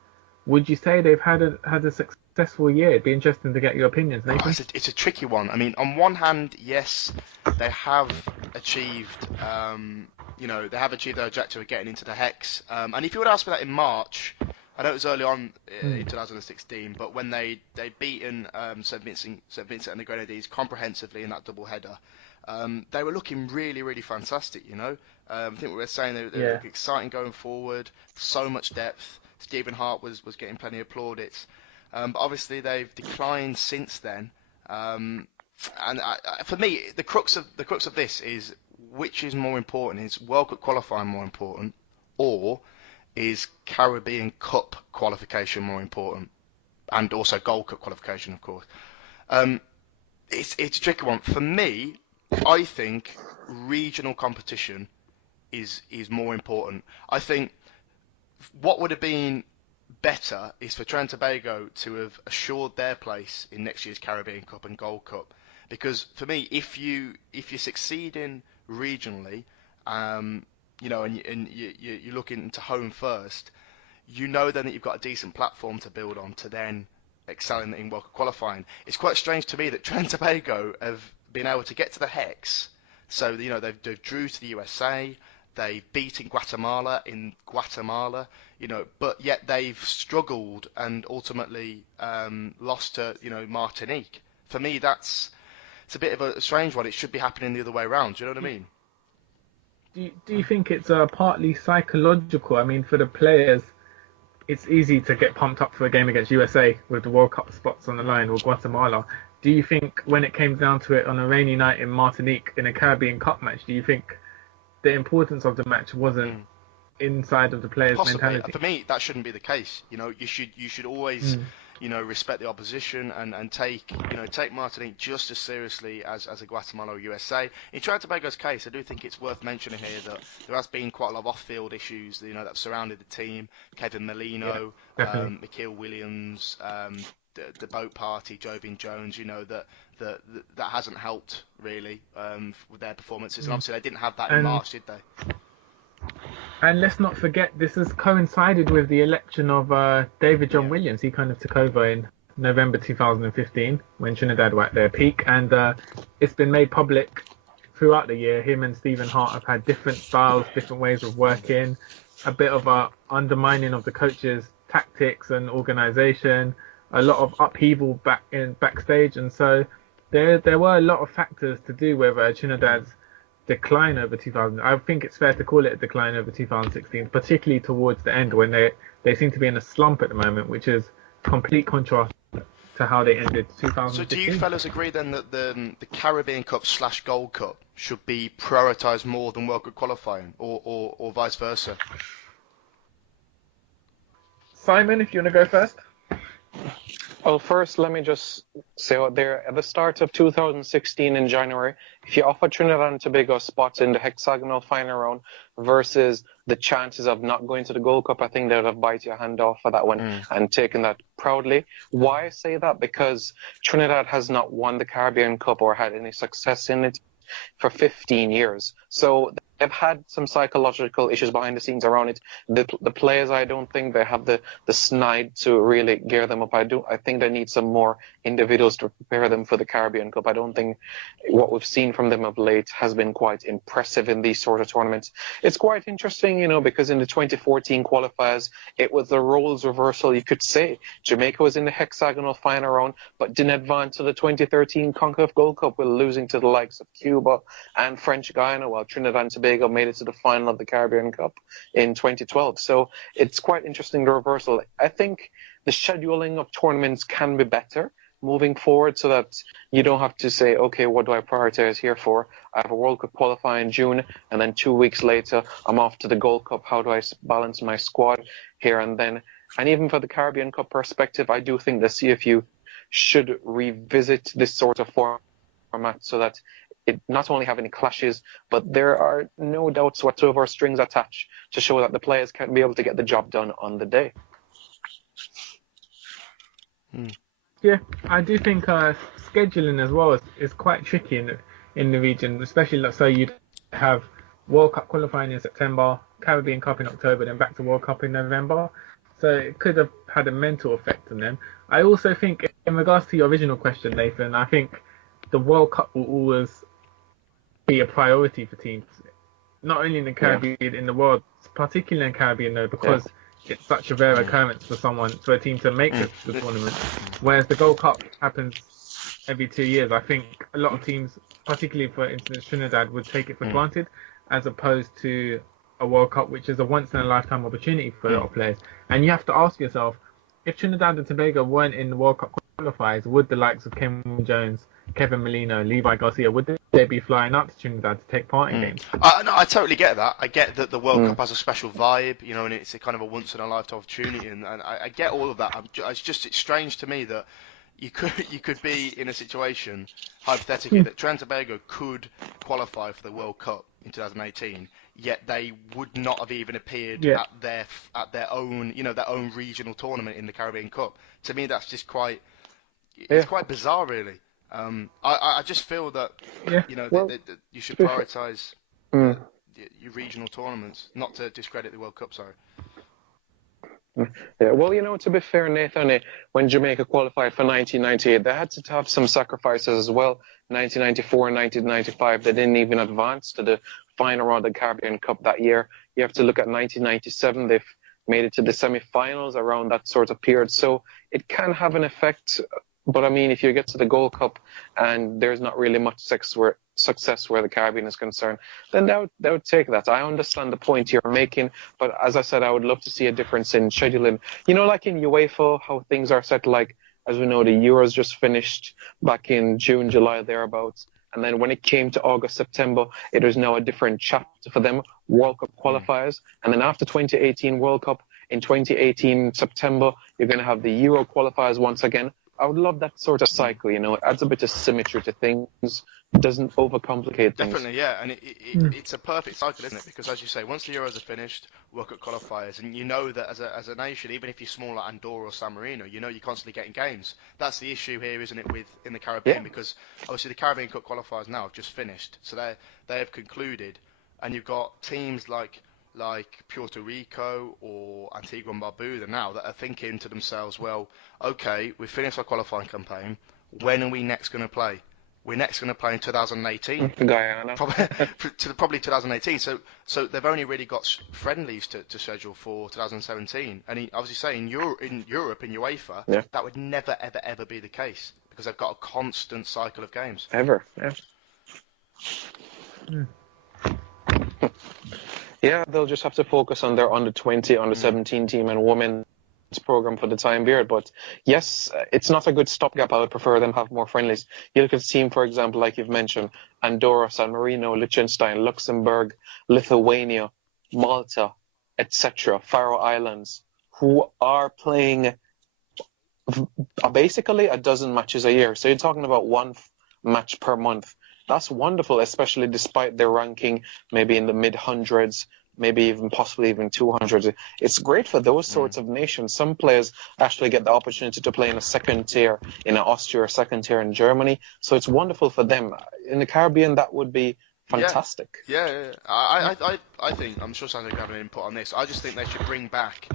would you say they've had a successful year? It'd be interesting to get your opinions, Nathan. It's a tricky one. I mean, on one hand, yes, they have achieved, they have achieved their objective of getting into the Hex. And if you would ask me that in March, I know it was early on in 2016, but when they beaten St. Vincent and the Grenadines comprehensively in that double header, they were looking really, really fantastic. I think we were saying they were exciting going forward, so much depth. Stephen Hart was getting plenty of plaudits, but obviously they've declined since then. And for me, the crux of this is, which is more important? Is World Cup qualifying more important, or is Caribbean Cup qualification more important, and also Gold Cup qualification, of course? It's a tricky one. For me, I think regional competition is more important. I think what would have been better is for Trinidad and Tobago to have assured their place in next year's Caribbean Cup and Gold Cup, because for me, if you're succeeding regionally, and you're looking into home first, then that you've got a decent platform to build on to then excel in World Cup qualifying. It's quite strange to me that Trinidad and Tobago have been able to get to the Hex, so they've drew to the USA. They beat in Guatemala, but yet they've struggled and ultimately lost to, Martinique. For me, it's a bit of a strange one. It should be happening the other way around. Do you know what I mean? Do you think it's partly psychological? I mean, for the players, it's easy to get pumped up for a game against USA with the World Cup spots on the line, or Guatemala. Do you think when it came down to it on a rainy night in Martinique in a Caribbean Cup match, do you think the importance of the match wasn't inside of the players' Possibly. mentality? For me, that shouldn't be the case. You should always, respect the opposition and take Martinique just as seriously as a Guatemala or USA. In Trinidad and Tobago's case, I do think it's worth mentioning here that there has been quite a lot of off-field issues, that have surrounded the team. Kevin Molino, Mikael Williams, the boat party, Jovin Jones, that hasn't helped really with their performances. And obviously they didn't have that in March, did they? And let's not forget, this has coincided with the election of David John Williams. He kind of took over in November 2015 when Trinidad were at their peak, and it's been made public throughout the year. Him and Stephen Hart have had different styles, different ways of working, a bit of a undermining of the coaches' tactics and organisation, a lot of upheaval backstage, and so there were a lot of factors to do with Trinidad's decline over 2000. I think it's fair to call it a decline over 2016, particularly towards the end when they seem to be in a slump at the moment, which is complete contrast to how they ended 2016. So do you fellas agree then that the Caribbean Cup / Gold Cup should be prioritised more than World Cup qualifying, or vice versa? Simon, if you want to go first. Well, first, let me just say out there, at the start of 2016 in January, if you offer Trinidad and Tobago spots in the hexagonal final round versus the chances of not going to the Gold Cup, I think they would have bite your hand off for that one and taken that proudly. Why I say that? Because Trinidad has not won the Caribbean Cup or had any success in it for 15 years. So they've had some psychological issues behind the scenes around it. The players, I don't think they have the snide to really gear them up. I think they need some more individuals to prepare them for the Caribbean Cup. I don't think what we've seen from them of late has been quite impressive in these sort of tournaments. It's quite interesting, because in the 2014 qualifiers, it was the roles reversal, you could say. Jamaica was in the hexagonal final round, but didn't advance to the 2013 CONCACAF Gold Cup with losing to the likes of Cuba and French Guiana, while Trinidad and Tobago made it to the final of the Caribbean Cup in 2012. So it's quite interesting, the reversal. I think the scheduling of tournaments can be better moving forward so that you don't have to say, okay, what do I prioritize here for? I have a World Cup qualify in June, and then 2 weeks later, I'm off to the Gold Cup. How do I balance my squad here and then? And even for the Caribbean Cup perspective, I do think the CFU should revisit this sort of format so that it not only have any clashes, but there are no doubts whatsoever, strings attached to show that the players can be able to get the job done on the day. Yeah, I do think scheduling as well is quite tricky in the region, especially so you'd have World Cup qualifying in September, Caribbean Cup in October, then back to World Cup in November. So it could have had a mental effect on them. I also think, in regards to your original question, Nathan, I think the World Cup will always be a priority for teams, not only in the Caribbean, in the world, particularly in the Caribbean though, because it's such a rare occurrence for a team to make the tournament. Whereas the Gold Cup happens every 2 years. I think a lot of teams, particularly for instance Trinidad, would take it for granted, as opposed to a World Cup, which is a once in a lifetime opportunity for a lot of players. And you have to ask yourself, if Trinidad and Tobago weren't in the World Cup qualifiers, would the likes of Kevin Jones, Kevin Molino, Levi Garcia, would they be flying up to Trinidad to take part in games? No, I totally get that. I get that the World Cup has a special vibe, and it's a kind of a once in a lifetime opportunity, and I get all of that. It's strange to me that you could be in a situation, hypothetically, that Trinidad and Tobago could qualify for the World Cup in 2018, yet they would not have even appeared at their own their own regional tournament in the Caribbean Cup. To me, that's just quite bizarre, really. I just feel that that you should prioritise your regional tournaments, not to discredit the World Cup. Sorry. Yeah, well, to be fair, Nathan, when Jamaica qualified for 1998, they had to have some sacrifices as well. 1994 and 1995, they didn't even advance to the final round of the Caribbean Cup that year. You have to look at 1997, they've made it to the semi-finals around that sort of period. So it can have an effect. But I mean, if you get to the Gold Cup and there's not really much success where the Caribbean is concerned, then they would take that. I understand the point you're making, but as I said, I would love to see a difference in scheduling. Like in UEFA, how things are set, like, as we know, the Euros just finished back in June, July, thereabouts. And then when it came to August, September, it was now a different chapter for them, World Cup qualifiers. And then after 2018 World Cup, In 2018 September, you're going to have the Euro qualifiers once again. I would love that sort of cycle. It adds a bit of symmetry to things, doesn't overcomplicate things. Definitely, yeah, and it's a perfect cycle, isn't it? Because as you say, once the Euros are finished, World Cup qualifiers, and you know that as a nation, even if you're small like Andorra or San Marino, you're constantly getting games. That's the issue here, isn't it, in the Caribbean? Yeah. Because obviously the Caribbean Cup qualifiers now have just finished, so they have concluded, and you've got teams like Puerto Rico or Antigua and Barbuda now that are thinking to themselves, well, okay, we've finished our qualifying campaign. When are we next going to play? We're next going to play in 2018. Guyana. Probably 2018. So they've only really got friendlies to schedule for 2017. And obviously say in Europe, in UEFA, Yeah. that would never, ever, ever be the case because they've got a constant cycle of games. Ever, yeah. Yeah, they'll just have to focus on their under 20, under 17 team and women's program for the time being. But yes, it's not a good stopgap. I would prefer them have more friendlies. You look at the team, for example, like you've mentioned, Andorra, San Marino, Liechtenstein, Luxembourg, Lithuania, Malta, etc., Faroe Islands, who are playing basically a dozen matches a year. So you're talking about one match per month. That's wonderful, especially despite their ranking maybe in the mid-hundreds, maybe even possibly even 200s. It's great for those sorts of nations. Some players actually get the opportunity to play in a second tier in Austria or second tier in Germany. So it's wonderful for them. In the Caribbean, that would be fantastic. Yeah. I think, I'm sure Santokie can have an input on this. I just think they should bring back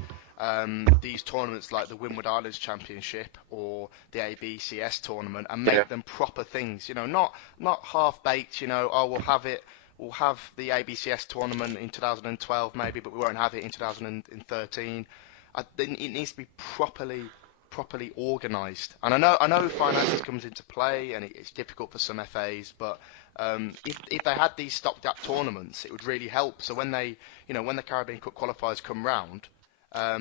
these tournaments like the Windward Islands Championship or the ABCS tournament and make them proper things, not half-baked, we'll have the ABCS tournament in 2012 maybe, but we won't have it in 2013. It needs to be properly organised. And I know finances comes into play and it's difficult for some FAs, but if they had these stopgap tournaments, it would really help. So when the Caribbean Cup qualifiers come round, a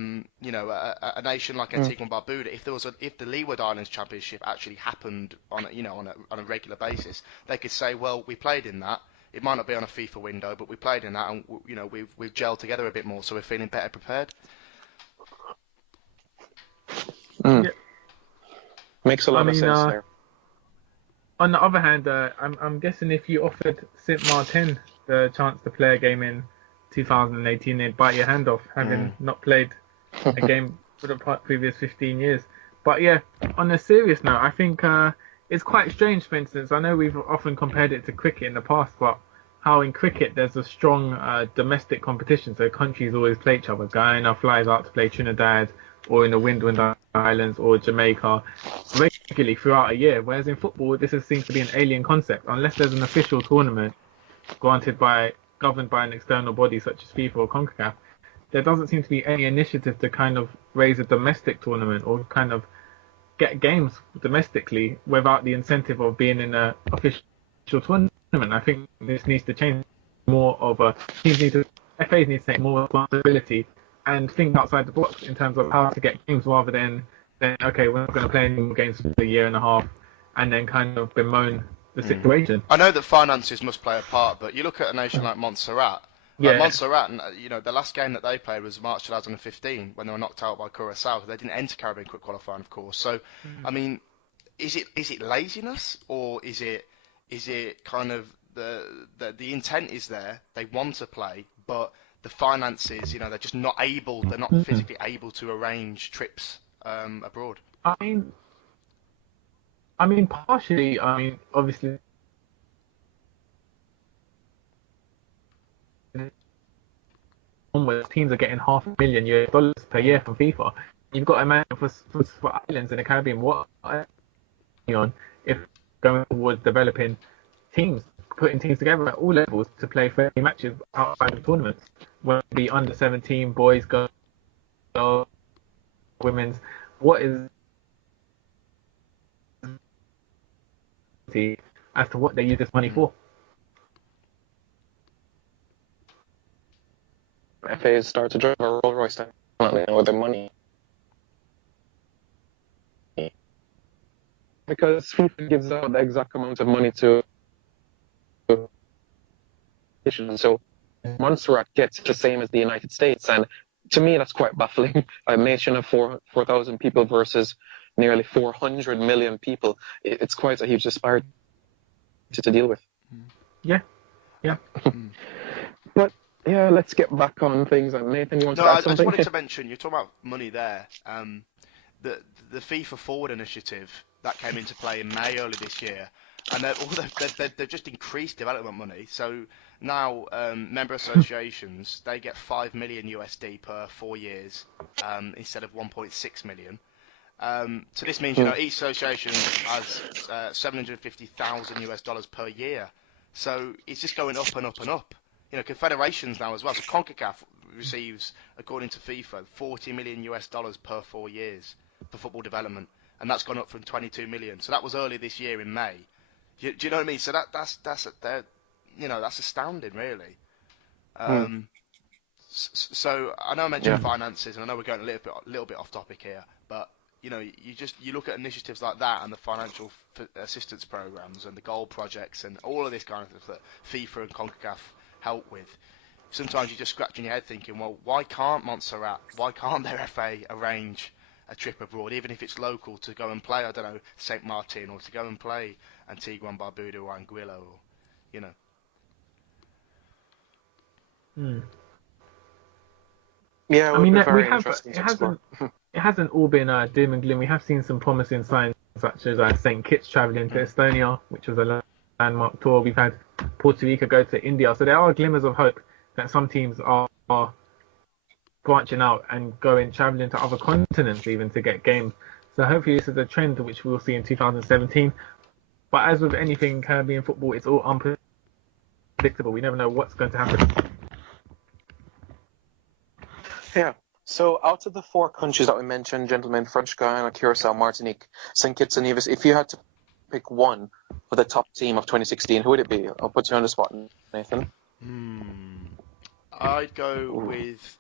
nation like Antigua and Barbuda, if the Leeward Islands Championship actually happened on a regular basis, they could say, well, we played in that. It might not be on a FIFA window, but we played in that, and we've gelled together a bit more, so we're feeling better prepared. Yeah. Makes a lot of sense there. On the other hand, I'm guessing if you offered Saint Martin the chance to play a game in 2018, they'd bite your hand off, having not played a game for the previous 15 years. But yeah, on a serious note, I think it's quite strange, for instance, I know we've often compared it to cricket in the past, but how in cricket there's a strong domestic competition, so countries always play each other. Guyana flies out to play Trinidad, or in the Windward Islands, or Jamaica, regularly throughout a year, whereas in football this seems to be an alien concept. Unless there's an official tournament governed by an external body such as FIFA or CONCACAF, there doesn't seem to be any initiative to kind of raise a domestic tournament or kind of get games domestically without the incentive of being in an official tournament. I think this needs to change. FAs need to take more responsibility and think outside the box in terms of how to get games, rather than okay, we're not going to play any more games for a year and a half and then kind of bemoan the situation. I know that finances must play a part, but you look at a nation like Montserrat. Montserrat, the last game that they played was March 2015 when they were knocked out by Curaçao. They didn't enter Caribbean Cup qualifying, of course. So, I mean, is it laziness, or is it kind of the intent is there? They want to play, but the finances, they're just not able. They're not physically able to arrange trips abroad. I mean, partially. I mean, obviously. Onwards, teams are getting $500,000 per year from FIFA. You've got to imagine for islands in the Caribbean, what are you on if going towards developing teams, putting teams together at all levels to play friendly matches outside of tournaments, whether it be under 17, boys, girls, women's. What is as to what they use this money for? FAs start to drive a Rolls Royce down with their money. Because FIFA gives out the exact amount of money to so Montserrat gets the same as the United States, and to me, that's quite baffling. A nation of 4,000 people versus nearly 400 million people. It's quite a huge disparity to deal with. Yeah. But yeah, let's get back on things. Nathan, you want to No, add I something? just wanted to mention, you're talking about money there. The FIFA Forward initiative that came into play in May early this year, and they've just increased development money. So now member associations, they get 5 million USD per 4 years instead of 1.6 million. So this means each association has 750,000 US dollars per year. So it's just going up and up and up. Confederations now as well. So CONCACAF receives, according to FIFA, 40 million US dollars per 4 years for football development, and that's gone up from 22 million. So that was early this year in May. Do you know what I mean? So that's astounding, really. So I know I mentioned finances, and I know we're going a little bit off topic here, but you look at initiatives like that and the financial assistance programs and the goal projects and all of this kind of stuff that FIFA and CONCACAF help with. Sometimes you're just scratching your head thinking, well, why can't Montserrat, why can't their FA arrange a trip abroad, even if it's local, to go and play, I don't know, Saint Martin, or to go and play Antigua and Barbuda or Anguilla, or. Yeah, it would be very interesting to explore. It hasn't all been doom and gloom. We have seen some promising signs, such as St. Kitts travelling to Estonia, which was a landmark tour. We've had Puerto Rico go to India. So there are glimmers of hope that some teams are branching out and travelling to other continents even to get games. So hopefully this is a trend which we'll see in 2017. But as with anything Caribbean football, it's all unpredictable. We never know what's going to happen. Yeah. So out of the 4 countries that we mentioned, gentlemen, French Guiana, Curacao, Martinique, St. Kitts and Nevis, if you had to pick one for the top team of 2016, who would it be? I'll put you on the spot, Nathan. I'd go with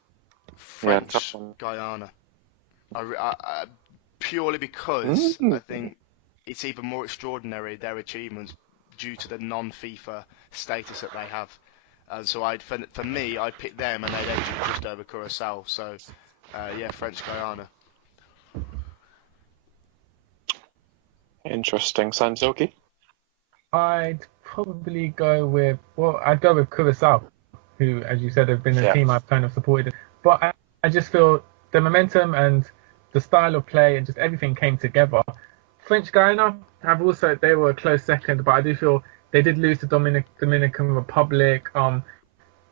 French Guiana. Purely because I think it's even more extraordinary, their achievements, due to the non-FIFA status that they have. So for me, I'd pick them, and they'd edge just over Curacao. So, French Guiana. Interesting. Santokie? I'd probably go with Curacao, who, as you said, have been a team I've kind of supported. But I just feel the momentum and the style of play and just everything came together. French Guiana they were a close second, but I do feel they did lose to Dominican Republic.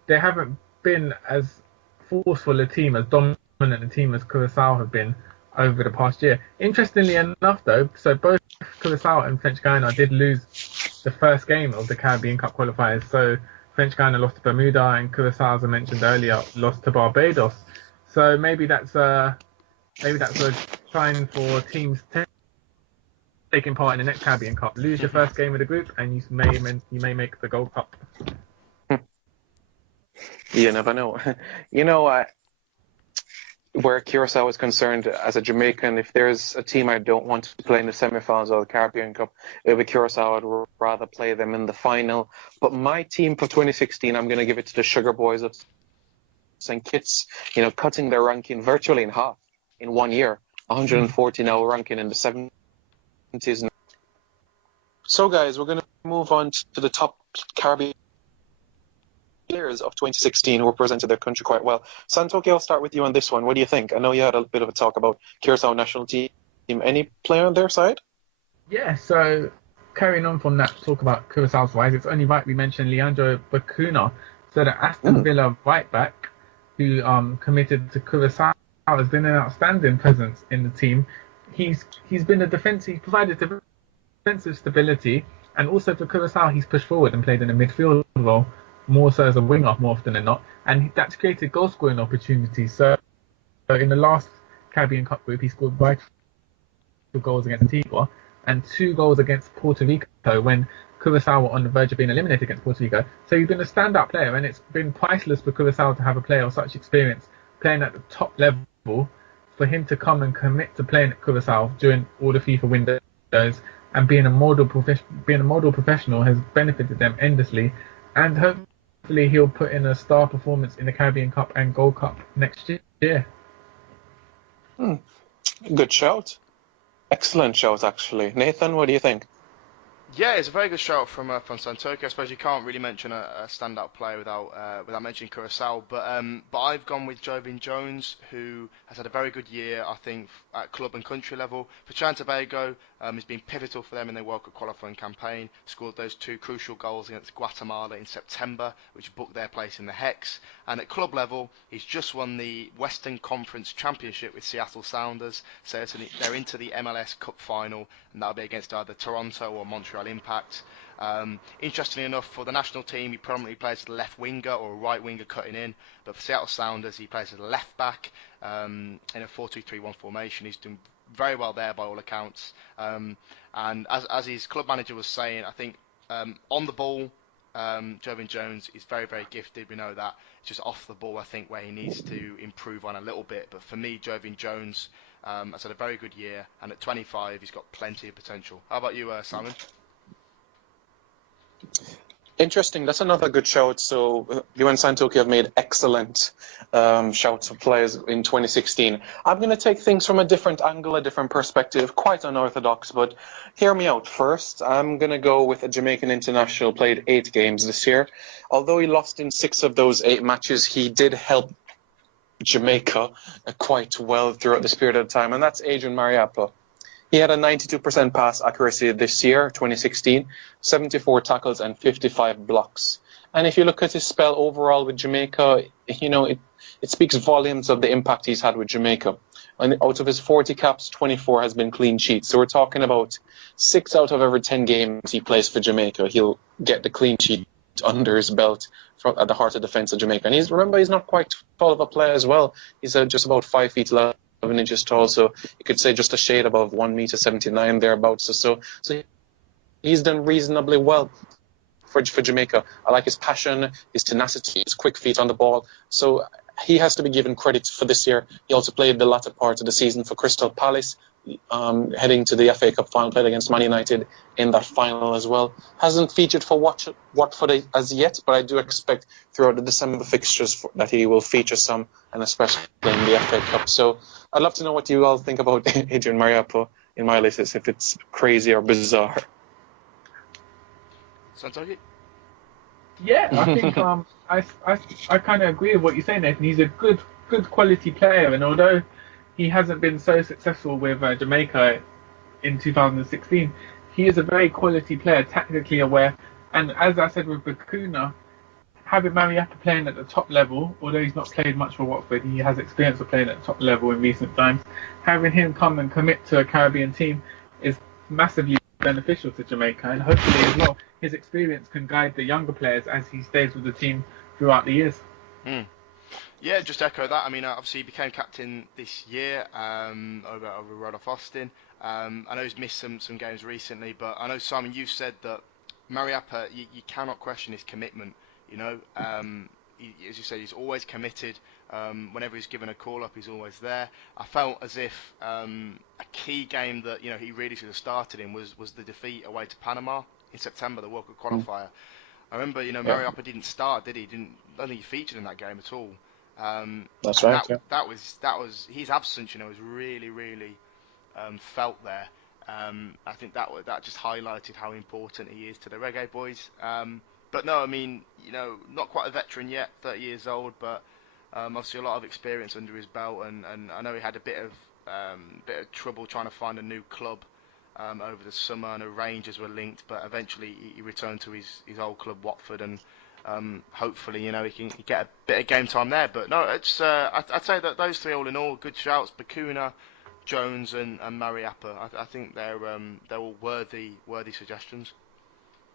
They haven't been as forceful a team, as dominant a team as Curacao have been over the past year. Interestingly enough, though, so both Curacao and French Guiana did lose the first game of the Caribbean Cup qualifiers. So French Guiana lost to Bermuda, and Curacao, as I mentioned earlier, lost to Barbados. So maybe that's a sign for teams taking part in the next Caribbean Cup. Lose your first game of the group, and you may make the Gold Cup. You never know. Where Curacao is concerned, as a Jamaican, if there's a team I don't want to play in the semi-finals of the Caribbean Cup, it would be Curacao. I'd rather play them in the final. But my team for 2016, I'm going to give it to the Sugar Boys of St. Kitts, cutting their ranking virtually in half in 1 year. 140 now ranking in the 70s. So, guys, we're going to move on to the top Caribbean players of 2016 who represented their country quite well. Santokie, I'll start with you on this one. What do you think? I know you had a bit of a talk about Curacao national team. Any player on their side? Yeah, so carrying on from that talk about Curacao's wise, it's only right we mentioned Leandro Bacuna. So the Aston Villa right back who committed to Curacao has been an outstanding presence in the team. He's been he provided defensive stability, and also for Curacao he's pushed forward and played in a midfield role, more so as a winger more often than not, and that's created goal scoring opportunities. So in the last Caribbean Cup group he scored vital goals against Antigua and 2 goals against Puerto Rico when Curacao were on the verge of being eliminated against Puerto Rico. So he's been a standout player, and it's been priceless for Curacao to have a player of such experience playing at the top level, for him to come and commit to playing at Curacao during all the FIFA windows and being a model professional has benefited them endlessly. And hopefully he'll put in a star performance in the Caribbean Cup and Gold Cup next year. Good shout. Excellent shout, actually. Nathan, what do you think? Yeah, it's a very good shout from Santokie. I suppose you can't really mention a standout player without mentioning Curacao. But I've gone with Jovin Jones, who has had a very good year, I think, at club and country level. For Trinidad and Tobago, he's been pivotal for them in their World Cup qualifying campaign. Scored those 2 crucial goals against Guatemala in September, which booked their place in the Hex. And at club level, he's just won the Western Conference Championship with Seattle Sounders. So they're into the MLS Cup final, and that'll be against either Toronto or Montreal Impact. Interestingly enough, for the national team, he predominantly plays as a left winger or a right winger cutting in, but for Seattle Sounders, he plays as a left back in a 4-2-3-1 formation. He's doing very well there by all accounts. And as his club manager was saying, I think on the ball, Jovin Jones is very, very gifted. We know that. It's just off the ball, I think, where he needs to improve on a little bit. But for me, Jovin Jones has had a very good year, and at 25, he's got plenty of potential. How about you, Simon? Interesting. That's another good shout. So you and Santokie have made excellent shouts of players in 2016. I'm going to take things from a different angle, a different perspective, quite unorthodox, but hear me out first. I'm going to go with a Jamaican international, played 8 games this year. Although he lost in 6 of those 8 matches, he did help Jamaica quite well throughout this period of time, and that's Adrian Mariappa. He had a 92% pass accuracy this year, 2016, 74 tackles and 55 blocks. And if you look at his spell overall with Jamaica, it speaks volumes of the impact he's had with Jamaica. And out of his 40 caps, 24 has been clean sheets. So we're talking about 6 out of every 10 games he plays for Jamaica, he'll get the clean sheet under his belt at the heart of defence of Jamaica. And he's not quite tall of a player as well. He's just about 5 feet 11 inches tall, so you could say just a shade above 1.79 thereabouts. So he's done reasonably well for Jamaica. I like his passion, his tenacity, his quick feet on the ball. So he has to be given credit for this year. He also played the latter part of the season for Crystal Palace, heading to the FA Cup final, played against Man United in that final as well. Hasn't featured for Watford as yet, but I do expect throughout the December fixtures that he will feature some, and especially in the FA Cup. So I'd love to know what you all think about Adrian Mariappa in my list, if it's crazy or bizarre. Santokie? Yeah, I think I kind of agree with what you're saying, Nathan. He's a good quality player, and although he hasn't been so successful with Jamaica in 2016, he is a very quality player, tactically aware. And as I said with Bakuna, having Mariappa playing at the top level, although he's not played much for Watford, he has experience of playing at the top level in recent times. Having him come and commit to a Caribbean team is massively beneficial to Jamaica, and hopefully as well his experience can guide the younger players as he stays with the team throughout the years. Yeah, just echo that. I mean, obviously he became captain this year over Rodolphe Austin. I know he's missed some games recently, but I know, Simon, you said that Mariappa, you cannot question his commitment. As you said, he's always committed. Whenever he's given a call-up, he's always there. I felt as if a key game that he really should have started in was the defeat away to Panama in September, the World Cup qualifier. I remember, Mariappa didn't start, did he? I don't think he featured in that game at all. That's right. That was his absence. Was really, really felt there. I think that just highlighted how important he is to the Reggae boys. But no, I mean, not quite a veteran yet, 30 years old, but obviously a lot of experience under his belt, and I know he had a bit of trouble trying to find a new club over the summer. I know Rangers were linked, but eventually he returned to his old club, Watford, and hopefully, he can get a bit of game time there. But no, it's I'd say that those 3 all in all, good shouts: Bakuna, Jones, and Mariappa. I think they're all worthy suggestions.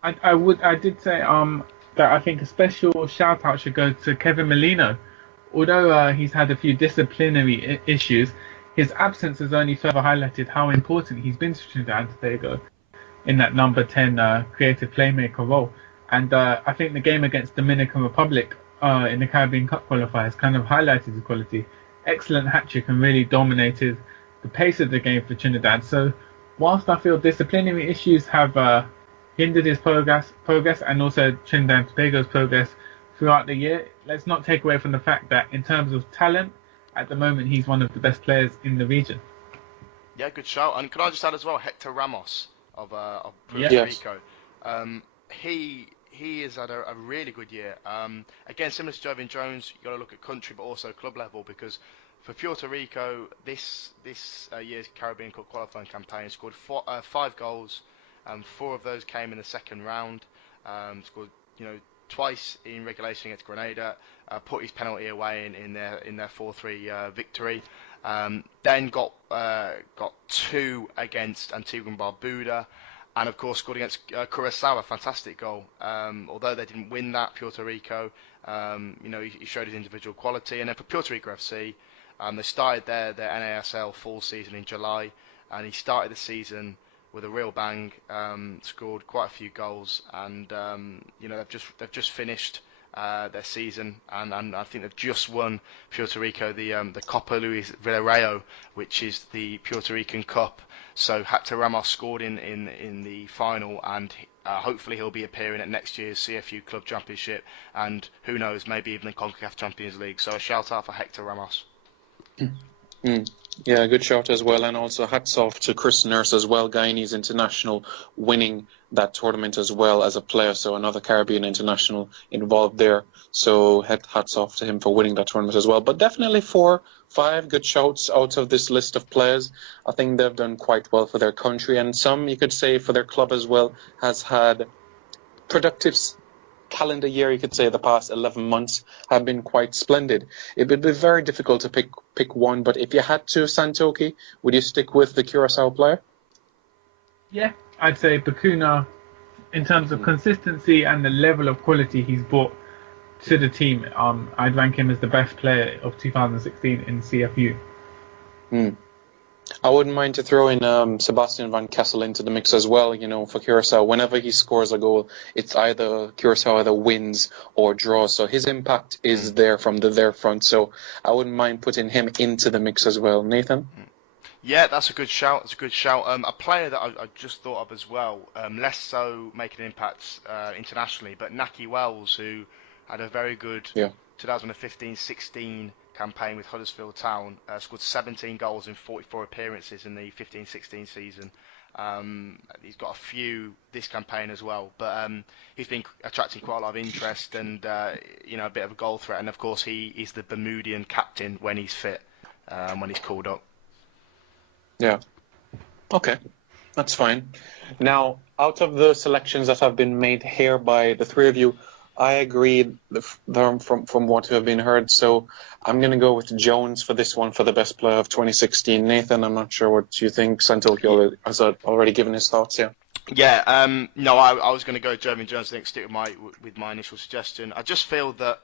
I did say that I think a special shout out should go to Kevin Molino. Although he's had a few disciplinary issues, his absence has only further highlighted how important he's been to Trinidad and Tobago in that number 10 creative playmaker role. And I think the game against Dominican Republic in the Caribbean Cup qualifiers kind of highlighted his quality. Excellent hat-trick and really dominated the pace of the game for Trinidad. So whilst I feel disciplinary issues have hindered his progress and also Trinidad and Tobago's progress throughout the year. Let's not take away from the fact that in terms of talent, at the moment he's one of the best players in the region. Yeah, good shout. And can I just add as well, Hector Ramos of Yeah. Puerto Yes. Rico. He has had a really good year. Again, similar to Jovan Jones, you got to look at country but also club level, because for Puerto Rico, this year's Caribbean Cup qualifying campaign scored 5 goals. 4 of those came in the second round. Scored twice in regulation against Grenada. Put his penalty away in their 4-3 victory. Then got 2 against Antigua and Barbuda, and of course scored against Curacao, a fantastic goal. Although they didn't win that, Puerto Rico, he showed his individual quality. And then for Puerto Rico FC, they started their NASL full season in July, and he started the season with a real bang. Scored quite a few goals, and they've just finished their season, and I think they've just won Puerto Rico the Copa Luis Villarreal, which is the Puerto Rican Cup. So Hector Ramos scored in the final, and hopefully he'll be appearing at next year's CFU Club Championship, and who knows, maybe even the CONCACAF Champions League. So a shout out for Hector Ramos. Yeah, good shout as well, and also hats off to Chris Nurse as well, Guyanese international, winning that tournament as well as a player, so another Caribbean international involved there. So hats off to him for winning that tournament as well. But definitely 4-5 good shouts out of this list of players. I think they've done quite well for their country, and some, you could say, for their club as well, has had productive calendar year. You could say the past 11 months have been quite splendid. It would be very difficult to pick one, but if you had to, Santokie, would you stick with the Curacao player? Yeah, I'd say Bakuna, in terms of consistency and the level of quality he's brought to the team, I'd rank him as the best player of 2016 in CFU. I wouldn't mind to throw in Sebastian Van Kessel into the mix as well, for Curacao. Whenever he scores a goal, it's either Curacao either wins or draws. So his impact is there from their front. So I wouldn't mind putting him into the mix as well. Nathan? Yeah, that's a good shout. A player that I just thought of as well, less so making impacts internationally, but Naki Wells, who had a very good 2015-16 campaign with Huddersfield Town, scored 17 goals in 44 appearances in the 15-16 season. He's got a few this campaign as well, but he's been attracting quite a lot of interest and a bit of a goal threat. And of course, he is the Bermudian captain when he's fit, when he's called up. Yeah. Okay, that's fine. Now, out of the selections that have been made here by the three of you, I agree from what have been heard. So I'm going to go with Jones for this one for the best player of 2016. Nathan, I'm not sure what you think. Santokie has already given his thoughts. Yeah. Yeah. No, I was going to go Jovan Jones. I think stick with my initial suggestion. I just feel that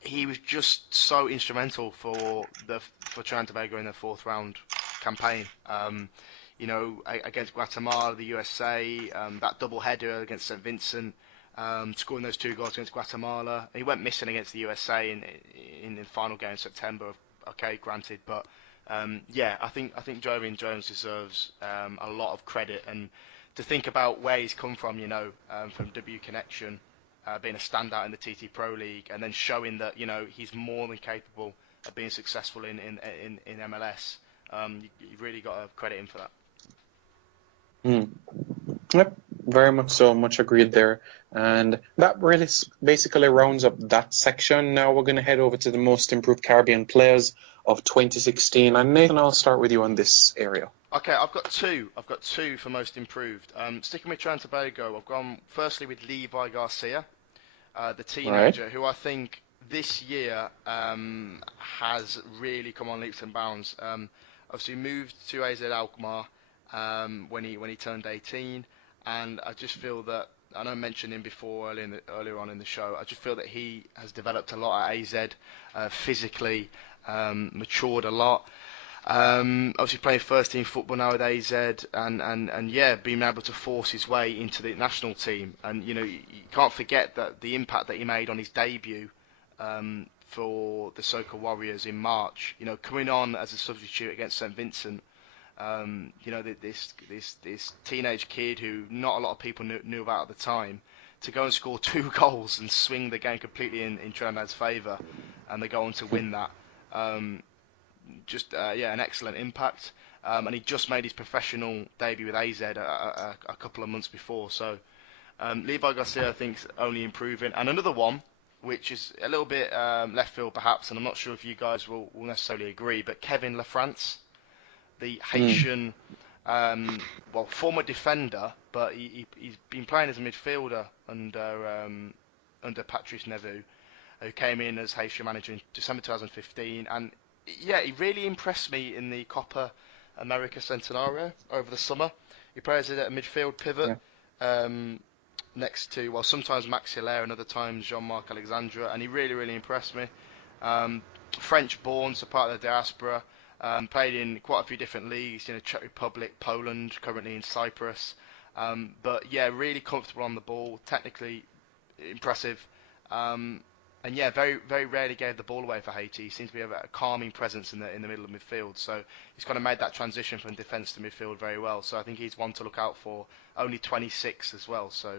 he was just so instrumental for Trinidad and Tobago in their 4th round campaign. Against Guatemala, the USA, that double header against St. Vincent. Scoring those 2 goals against Guatemala. He went missing against the USA in the final game in September. Okay, granted, but I think Jovan Jones deserves a lot of credit, and to think about where he's come from, from W Connection, being a standout in the TT Pro League, and then showing that he's more than capable of being successful in MLS. You've really got to credit him for that. Yep, very much so. Much agreed there. And that really basically rounds up that section. Now we're going to head over to the most improved Caribbean players of 2016. And Nathan, I'll start with you on this area. Okay, I've got two for most improved. Sticking with Trinidad and Tobago, I've gone firstly with Levi Garcia, the teenager, who I think this year has really come on leaps and bounds. Obviously moved to AZ Alkmaar when he turned 18, and I just feel that, I know I mentioned him before earlier on in the show, I just feel that he has developed a lot at AZ, physically, matured a lot. Obviously playing first team football now at AZ, and being able to force his way into the national team. And you can't forget that the impact that he made on his debut for the Soca Warriors in March. Coming on as a substitute against St. Vincent. This teenage kid who not a lot of people knew about at the time, to go and score 2 goals and swing the game completely in Trinidad's favour, and they go on to win that. An excellent impact. And he just made his professional debut with AZ a couple of months before. So Levi Garcia, I think, is only improving. And another one, which is a little bit left field perhaps, and I'm not sure if you guys will necessarily agree, but Kevin Lafrance, the Haitian, former defender, but he's been playing as a midfielder under Patrice Neveu, who came in as Haitian manager in December 2015, and yeah, he really impressed me in the Copa America Centenario over the summer. He plays at a midfield pivot, next to, sometimes Max Hilaire and other times Jean-Marc Alexandre, and he really, really impressed me. French born, so part of the diaspora, played in quite a few different leagues, Czech Republic, Poland, currently in Cyprus. But yeah, really comfortable on the ball, technically impressive. And yeah, very, very rarely gave the ball away for Haiti. He seems to be a calming presence in the middle of midfield. So he's kind of made that transition from defence to midfield very well. So I think he's one to look out for. Only 26 as well. So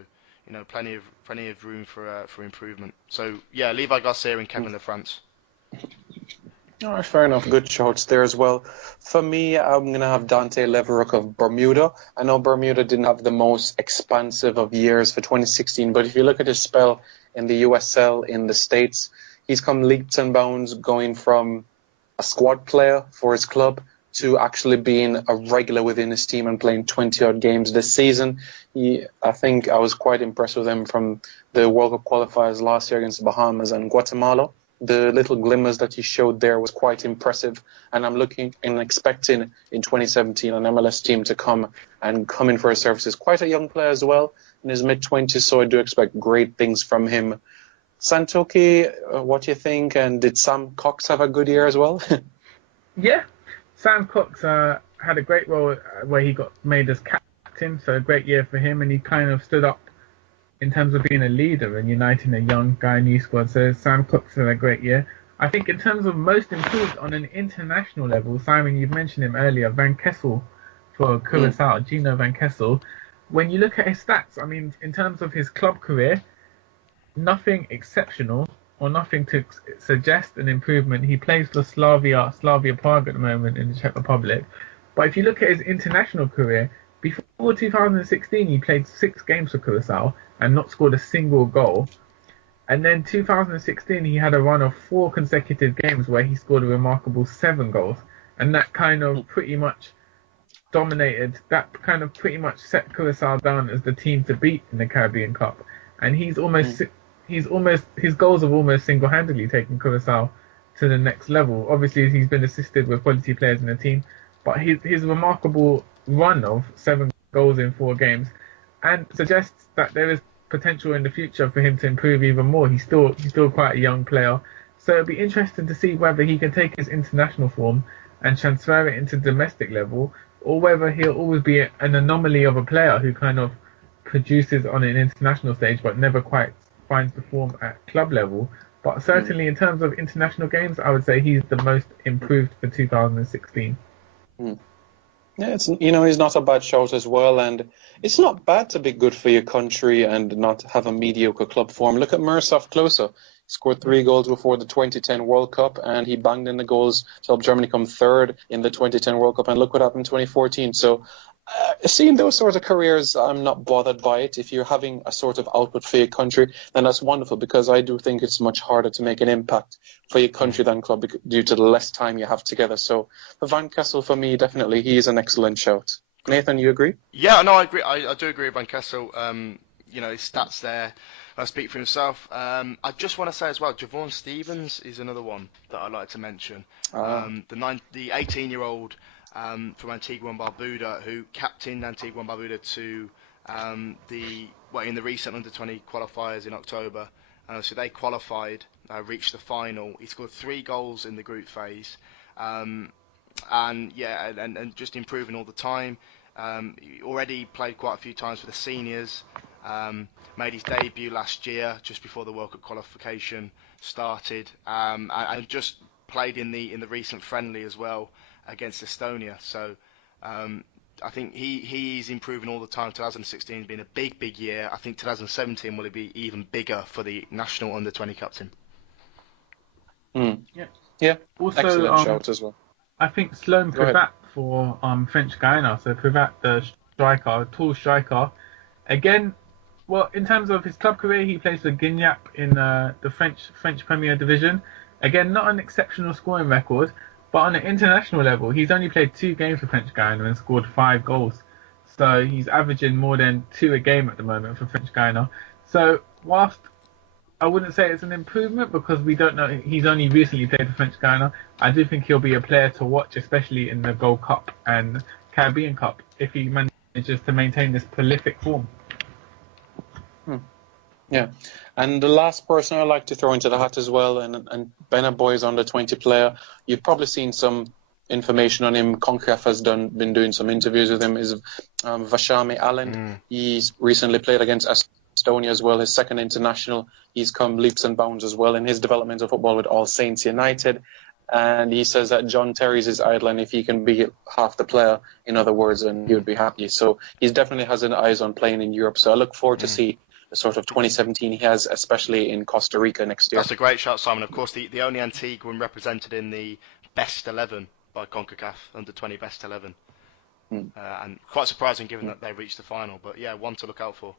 plenty of room for improvement. So yeah, Levi Garcia and Kevin Lafrance. All right, fair enough. Good shouts there as well. For me, I'm going to have Dante Leverock of Bermuda. I know Bermuda didn't have the most expansive of years for 2016, but if you look at his spell in the USL in the States, he's come leaps and bounds, going from a squad player for his club to actually being a regular within his team and playing 20-odd games this season. I think I was quite impressed with him from the World Cup qualifiers last year against the Bahamas and Guatemala. The little glimmers that he showed there was quite impressive, and I'm looking and expecting in 2017 an MLS team to come in for his services. Quite a young player as well, in his mid-20s, so I do expect great things from him. Santokie, what do you think? And did Sam Cox have a good year as well? Yeah, Sam Cox had a great role where he got made as captain, so a great year for him, and he kind of stood up in terms of being a leader and uniting a young Guyanese squad. So Sam Cox had a great year. I think in terms of most improved on an international level, Simon, you've mentioned him earlier, Van Kessel for Curaçao, Gino Van Kessel. When you look at his stats, I mean, in terms of his club career, nothing exceptional or nothing to suggest an improvement. He plays for Slavia Prague at the moment in the Czech Republic. But if you look at his international career, before 2016, he played 6 games for Curaçao and not scored a single goal. And then 2016, he had a run of 4 consecutive games where he scored a remarkable 7 goals. And that kind of pretty much dominated, that kind of pretty much set Curaçao down as the team to beat in the Caribbean Cup. And his goals have almost single-handedly taken Curaçao to the next level. Obviously, he's been assisted with quality players in the team, but his remarkable run of 7 goals in 4 games and suggests that there is potential in the future for him to improve even more. He's still quite a young player, so it'll be interesting to see whether he can take his international form and transfer it into domestic level, or whether he'll always be an anomaly of a player who kind of produces on an international stage but never quite finds the form at club level. But certainly in terms of international games, I would say he's the most improved for 2016. Yeah, he's not a bad shout as well, and it's not bad to be good for your country and not have a mediocre club form. Look at Miroslav Klose. He scored 3 goals before the 2010 World Cup, and he banged in the goals to help Germany come third in the 2010 World Cup, and look what happened in 2014. So seeing those sort of careers, I'm not bothered by it. If you're having a sort of output for your country, then that's wonderful, because I do think it's much harder to make an impact for your country than club due to the less time you have together. So for Van Kessel, for me, definitely, he is an excellent shout. Nathan, you agree? Yeah, no, I agree. I do agree with Van Kessel. His stats there speak for himself. I just want to say as well, Javon Stevens is another one that I'd like to mention. The 18-year-old from Antigua and Barbuda, who captained Antigua and Barbuda to in the recent under-20 qualifiers in October. So they qualified, reached the final. He scored 3 goals in the group phase, and just improving all the time. He already played quite a few times for the seniors. Made his debut last year, just before the World Cup qualification started, and just played in the recent friendly as well against Estonia. So I think he's improving all the time. 2016 has been a big year. I think 2017 will be even bigger for the national under-20 captain. Yeah. Yeah. Also, Excellent shout as well. I think Sloan Go ahead. Privat for French Guyana. So Privat, the striker, tall striker. Again, well, in terms of his club career, he plays for Guignap in the French Premier Division. Again, not an exceptional scoring record, but on an international level, he's only played 2 games for French Guyana and scored 5 goals. So he's averaging more than 2 a game at the moment for French Guyana. So whilst I wouldn't say it's an improvement because we don't know, he's only recently played for French Guyana, I do think he'll be a player to watch, especially in the Gold Cup and Caribbean Cup, if he manages to maintain this prolific form. Yeah, and the last person I'd like to throw into the hat as well, and Benin Boys under 20 player, you've probably seen some information on him. CONCACAF has been doing some interviews with him, is Vashami Allen. He's recently played against Estonia as well, his second international. He's come leaps and bounds as well in his development of football with All Saints United. And he says that John Terry's his idol, and if he can be half the player, in other words, then he would be happy. So he definitely has an eyes on playing in Europe. So I look forward to see the sort of 2017 he has, especially in Costa Rica next year. That's a great shout, Simon. Of course, the only Antiguan represented in the best 11 by CONCACAF, under 20 best 11. And quite surprising given that they reached the final. But yeah, one to look out for.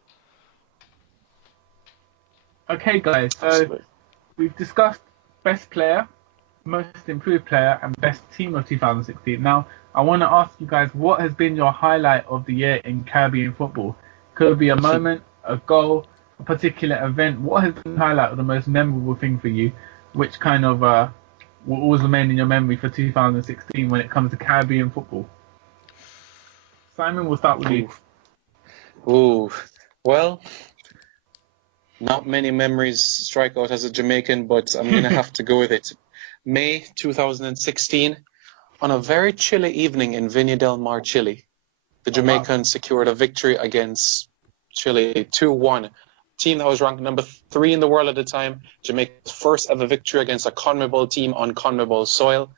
Okay, guys, so we've discussed best player, most improved player, and best team of 2016. Now, I want to ask you guys, what has been your highlight of the year in Caribbean football? Could be a moment, a goal, a particular event. What has been the highlight of the most memorable thing for you? Which kind of will always remain in your memory for 2016 when it comes to Caribbean football? Simon, we'll start with you. Well, not many memories strike out as a Jamaican, but I'm going to have to go with it. May 2016, on a very chilly evening in Viña del Mar, Chile, the Jamaicans secured a victory against Chile 2-1. Team that was ranked number 3 in the world at the time. Jamaica's first ever victory against a CONMEBOL team on CONMEBOL soil.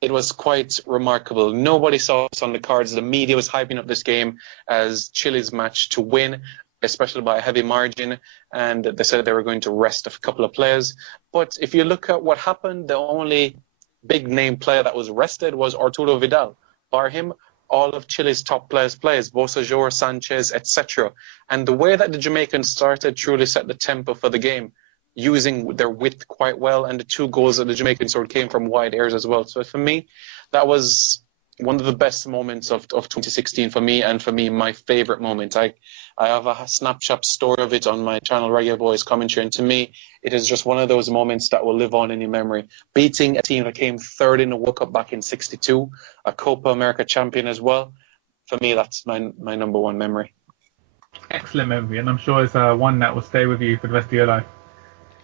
It was quite remarkable. Nobody saw us on the cards. The media was hyping up this game as Chile's match to win, especially by a heavy margin, and they said they were going to rest a couple of players. But if you look at what happened, the only big name player that was rested was Arturo Vidal. Bar him, all of Chile's top players, Bocajor, Sanchez, etc. And the way that the Jamaicans started truly set the tempo for the game, using their width quite well, and the 2 goals that the Jamaicans scored came from wide areas as well. So for me, that was one of the best moments of 2016 for me, and for me, my favourite moment. I have a snapshot story of it on my channel, Reggae Boys Commentary, and to me, it is just one of those moments that will live on in your memory. Beating a team that came 3rd in the World Cup back in '62, a Copa America champion as well. For me, that's my number one memory. Excellent memory, and I'm sure it's one that will stay with you for the rest of your life.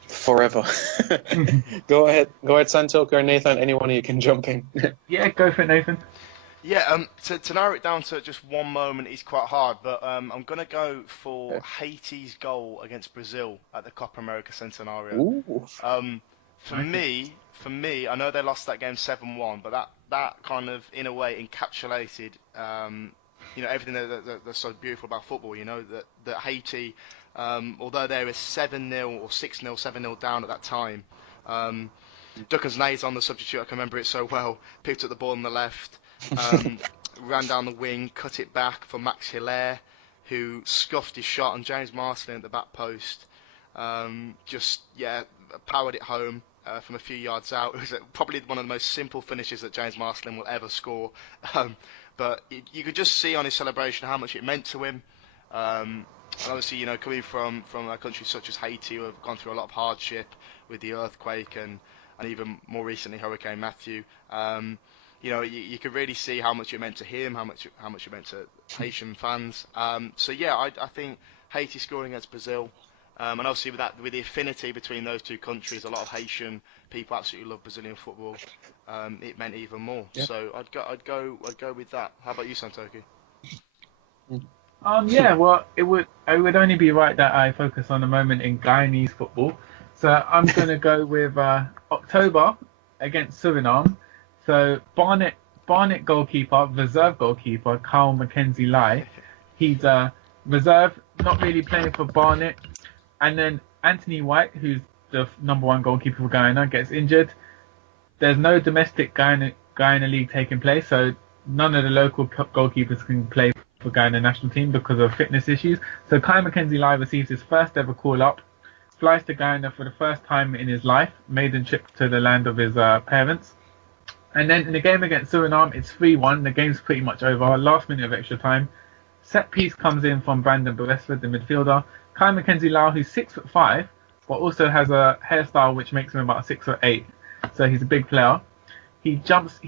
Forever. Go ahead, Santokie or Nathan. Anyone of you can jump in. Yeah, go for it, Nathan. Yeah, to narrow it down to just one moment is quite hard, but I'm going to go for Haiti's goal against Brazil at the Copa America Centenario. For me, I know they lost that game 7-1, but that kind of, in a way, encapsulated, everything that's so beautiful about football. You know, that Haiti, although they were 7-0 or 6-0, 7-0 down at that time, Duckens Nays on the substitute, I can remember it so well, picked up the ball on the left, ran down the wing, cut it back for Max Hilaire, who scuffed his shot on James Marsden at the back post. Powered it home from a few yards out. It was probably one of the most simple finishes that James Marsden will ever score. But you could just see on his celebration how much it meant to him. And obviously, coming from a country such as Haiti, who have gone through a lot of hardship with the earthquake and even more recently Hurricane Matthew, you could really see how much it meant to him, how much it meant to Haitian fans. I think Haiti scoring against Brazil, and obviously with the affinity between those two countries, a lot of Haitian people absolutely love Brazilian football. It meant even more. Yeah. So I'd go with that. How about you, Santokie? Well, it would only be right that I focus on a moment in Guyanese football. So I'm going to go with October against Suriname. So Barnett Barnet goalkeeper, reserve goalkeeper, Carl Mackenzie-Lai. He's a reserve, not really playing for Barnet. And then Anthony White, who's the number one goalkeeper for Guyana, gets injured. There's no domestic Guyana league taking place, so none of the local goalkeepers can play for Guyana national team because of fitness issues. So Kai Mackenzie-Lai receives his first ever call-up, flies to Guyana for the first time in his life, maiden trip to the land of his parents. And then in the game against Suriname, it's 3-1. The game's pretty much over. Last minute of extra time. Set piece comes in from Brandon Beresford, the midfielder. Kai Mackenzie-Lau, who's 6'5", but also has a hairstyle which makes him about 6'8". So he's a big player. He jumps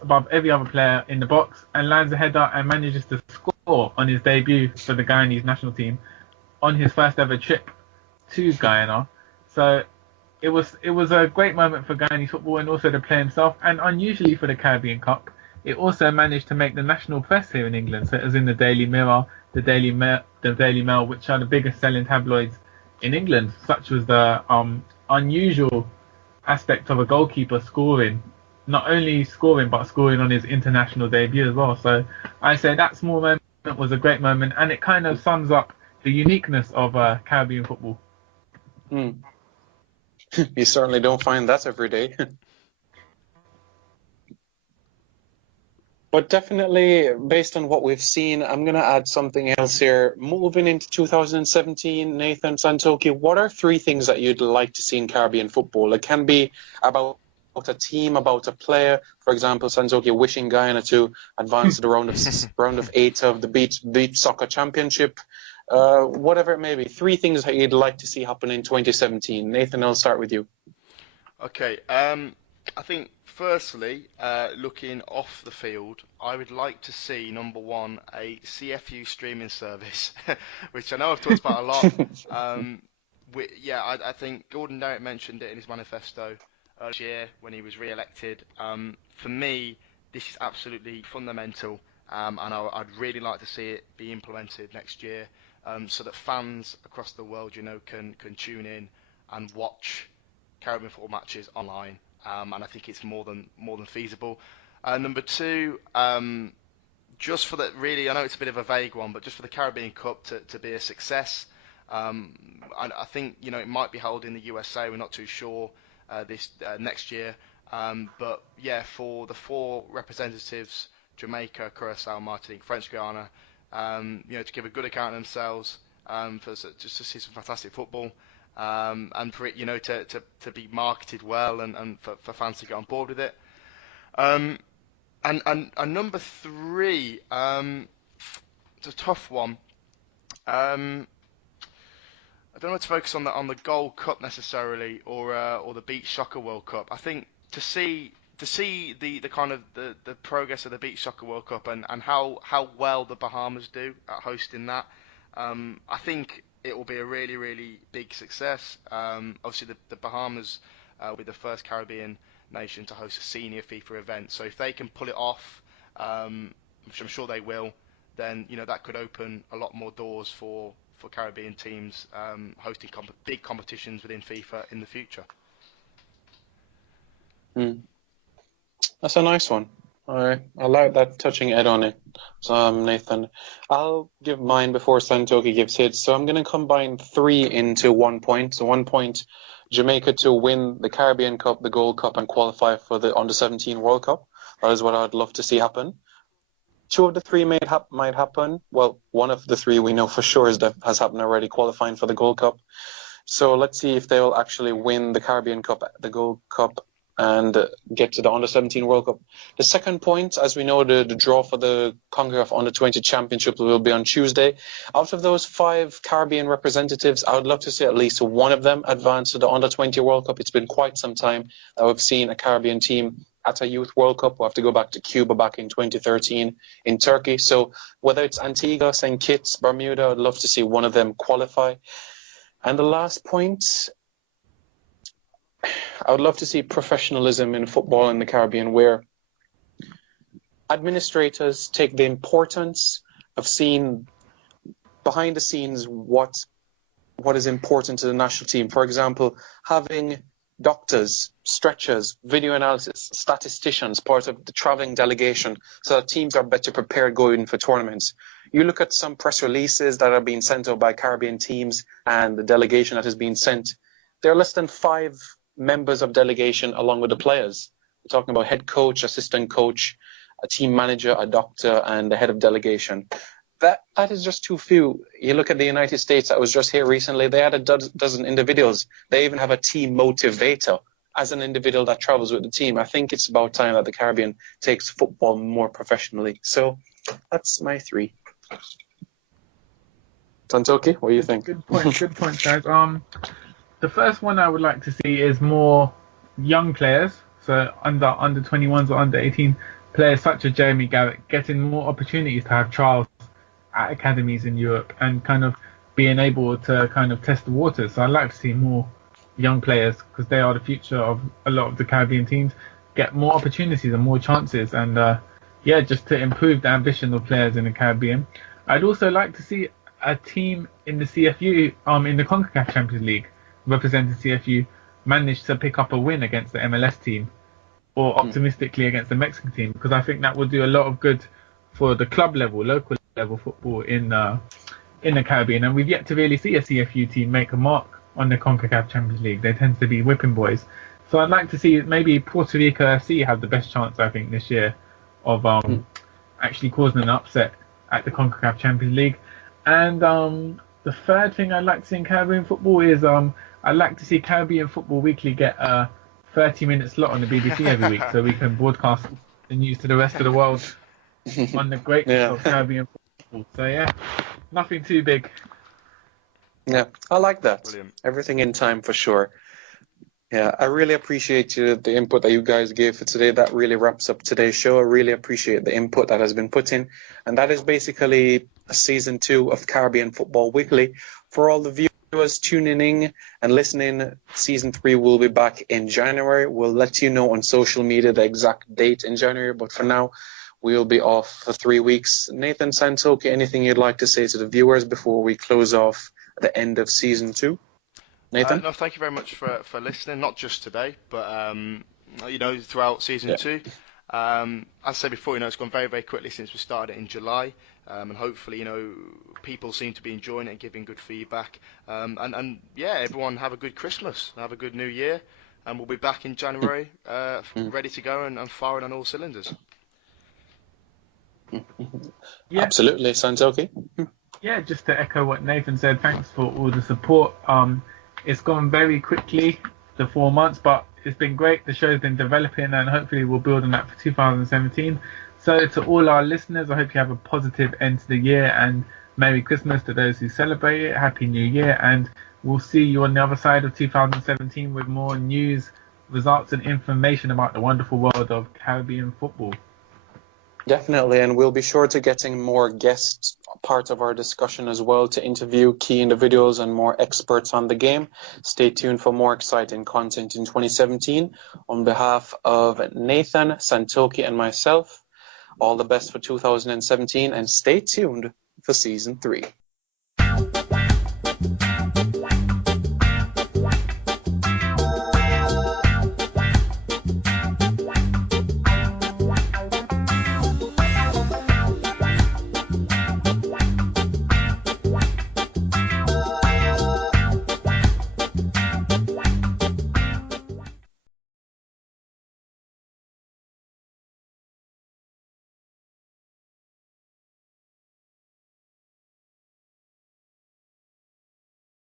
above every other player in the box and lands a header and manages to score on his debut for the Guyanese national team on his first ever trip to Guyana. So it was a great moment for Guyanese football and also the player himself, and unusually for the Caribbean Cup, it also managed to make the national press here in England. So it was in the Daily Mirror, the Daily Mail, which are the biggest selling tabloids in England. Such was the unusual aspect of a goalkeeper scoring, not only scoring but scoring on his international debut as well. So I say that small moment was a great moment, and it kind of sums up the uniqueness of Caribbean football. You certainly don't find that every day. But definitely, based on what we've seen, I'm going to add something else here. Moving into 2017, Nathan, Santokie, what are three things that you'd like to see in Caribbean football? It can be about a team, about a player. For example, Santokie wishing Guyana to advance to the round of 8 of the Beach Soccer Championship. Whatever it may be. Three things that you'd like to see happen in 2017. Nathan, I'll start with you. Okay. I think, firstly, looking off the field, I would like to see, number one, a CFU streaming service, which I know I've talked about a lot. I think Gordon Derrick mentioned it in his manifesto last year when he was re-elected. For me, this is absolutely fundamental, and I'd really like to see it be implemented next year, so that fans across the world, can tune in and watch Caribbean football matches online. And I think it's more than feasible. Number two, just for the I know it's a bit of a vague one, but just for the Caribbean Cup to be a success, I think it might be held in the USA. We're not too sure this next year, but yeah, for the four representatives, Jamaica, Curacao, Martinique, French Guiana, to give a good account of themselves, just to see some fantastic football. And for it, to be marketed well and for fans to get on board with it. And number three, it's a tough one. I don't know what to focus on the Gold Cup necessarily, or the Beach Soccer World Cup. I think to see the kind of the progress of the Beach Soccer World Cup and how well the Bahamas do at hosting that. I think it will be a really, really big success. Obviously, the Bahamas will be the first Caribbean nation to host a senior FIFA event. So if they can pull it off, which I'm sure they will, then that could open a lot more doors for Caribbean teams hosting big competitions within FIFA in the future. That's a nice one. I like that touching head on it, Nathan. I'll give mine before Santokie gives his. So I'm going to combine three into 1 point. So 1 point, Jamaica to win the Caribbean Cup, the Gold Cup, and qualify for the Under-17 World Cup. That is what I'd love to see happen. Two of the three might happen. Well, one of the three we know for sure has happened already, qualifying for the Gold Cup. So let's see if they'll actually win the Caribbean Cup, the Gold Cup, and get to the Under-17 World Cup. The second point, as we know, the draw for the CONCACAF Under-20 Championship will be on Tuesday. Out of those 5 Caribbean representatives, I would love to see at least one of them advance to the Under-20 World Cup. It's been quite some time that we've seen a Caribbean team at a Youth World Cup. We'll have to go back to Cuba back in 2013 in Turkey. So whether it's Antigua, St. Kitts, Bermuda, I'd love to see one of them qualify. And the last point, I would love to see professionalism in football in the Caribbean, where administrators take the importance of seeing behind the scenes what is important to the national team. For example, having doctors, stretchers, video analysis, statisticians, part of the traveling delegation, so that teams are better prepared going for tournaments. You look at some press releases that are being sent out by Caribbean teams and the delegation that is being sent. There are less than 5 members of delegation along with the players. We're talking about head coach, assistant coach, a team manager, a doctor, and the head of delegation. That is just too few. You look at the United States, I was just here recently, they had a dozen individuals. They even have a team motivator as an individual that travels with the team. I think it's about time that the Caribbean takes football more professionally. So that's my 3. Santokie, what do you think? Good point, guys. The first one I would like to see is more young players, so under 21s or under 18 players such as Jeremy Garrett, getting more opportunities to have trials at academies in Europe and kind of being able to kind of test the waters. So I'd like to see more young players, because they are the future of a lot of the Caribbean teams, get more opportunities and more chances, and just to improve the ambition of players in the Caribbean. I'd also like to see a team in the CFU, in the CONCACAF Champions League, representing CFU, manage to pick up a win against the MLS team, or optimistically against the Mexican team, because I think that would do a lot of good for the club level, local level football in the Caribbean. And we've yet to really see a CFU team make a mark on the CONCACAF Champions League. They tend to be whipping boys. So I'd like to see maybe Puerto Rico FC have the best chance, I think, this year of actually causing an upset at the CONCACAF Champions League. And the third thing I'd like to see in Caribbean football is I'd like to see Caribbean Football Weekly get a 30-minute slot on the BBC every week, so we can broadcast the news to the rest of the world on the greatness of Caribbean football. So yeah, nothing too big. Yeah, I like that. Brilliant. Everything in time for sure. Yeah, I really appreciate the input that you guys gave for today. That really wraps up today's show. I really appreciate the input that has been put in. And that is basically season 2 of Caribbean Football Weekly. For all the viewers tuning in and listening, season 3 will be back in January. We'll let you know on social media the exact date in January. But for now, we'll be off for 3 weeks. Nathan, Santokie, anything you'd like to say to the viewers before we close off at the end of season 2? Nathan? No, thank you very much for listening, not just today, but throughout season 2. As I said before, it's gone very, very quickly since we started it in July, and hopefully, people seem to be enjoying it and giving good feedback. Everyone have a good Christmas, have a good New Year, and we'll be back in January, ready to go and firing on all cylinders. Yeah. Absolutely, Santokie. Yeah, just to echo what Nathan said, thanks for all the support. It's gone very quickly, the 4 months, but it's been great. The show's been developing, and hopefully we'll build on that for 2017. So to all our listeners, I hope you have a positive end to the year, and Merry Christmas to those who celebrate it. Happy New Year, and we'll see you on the other side of 2017 with more news, results, and information about the wonderful world of Caribbean football. Definitely, and we'll be sure to getting more guests part of our discussion as well, to interview key individuals and more experts on the game. Stay tuned for more exciting content in 2017. On behalf of Nathan, Santokie, and myself, all the best for 2017, and stay tuned for season 3.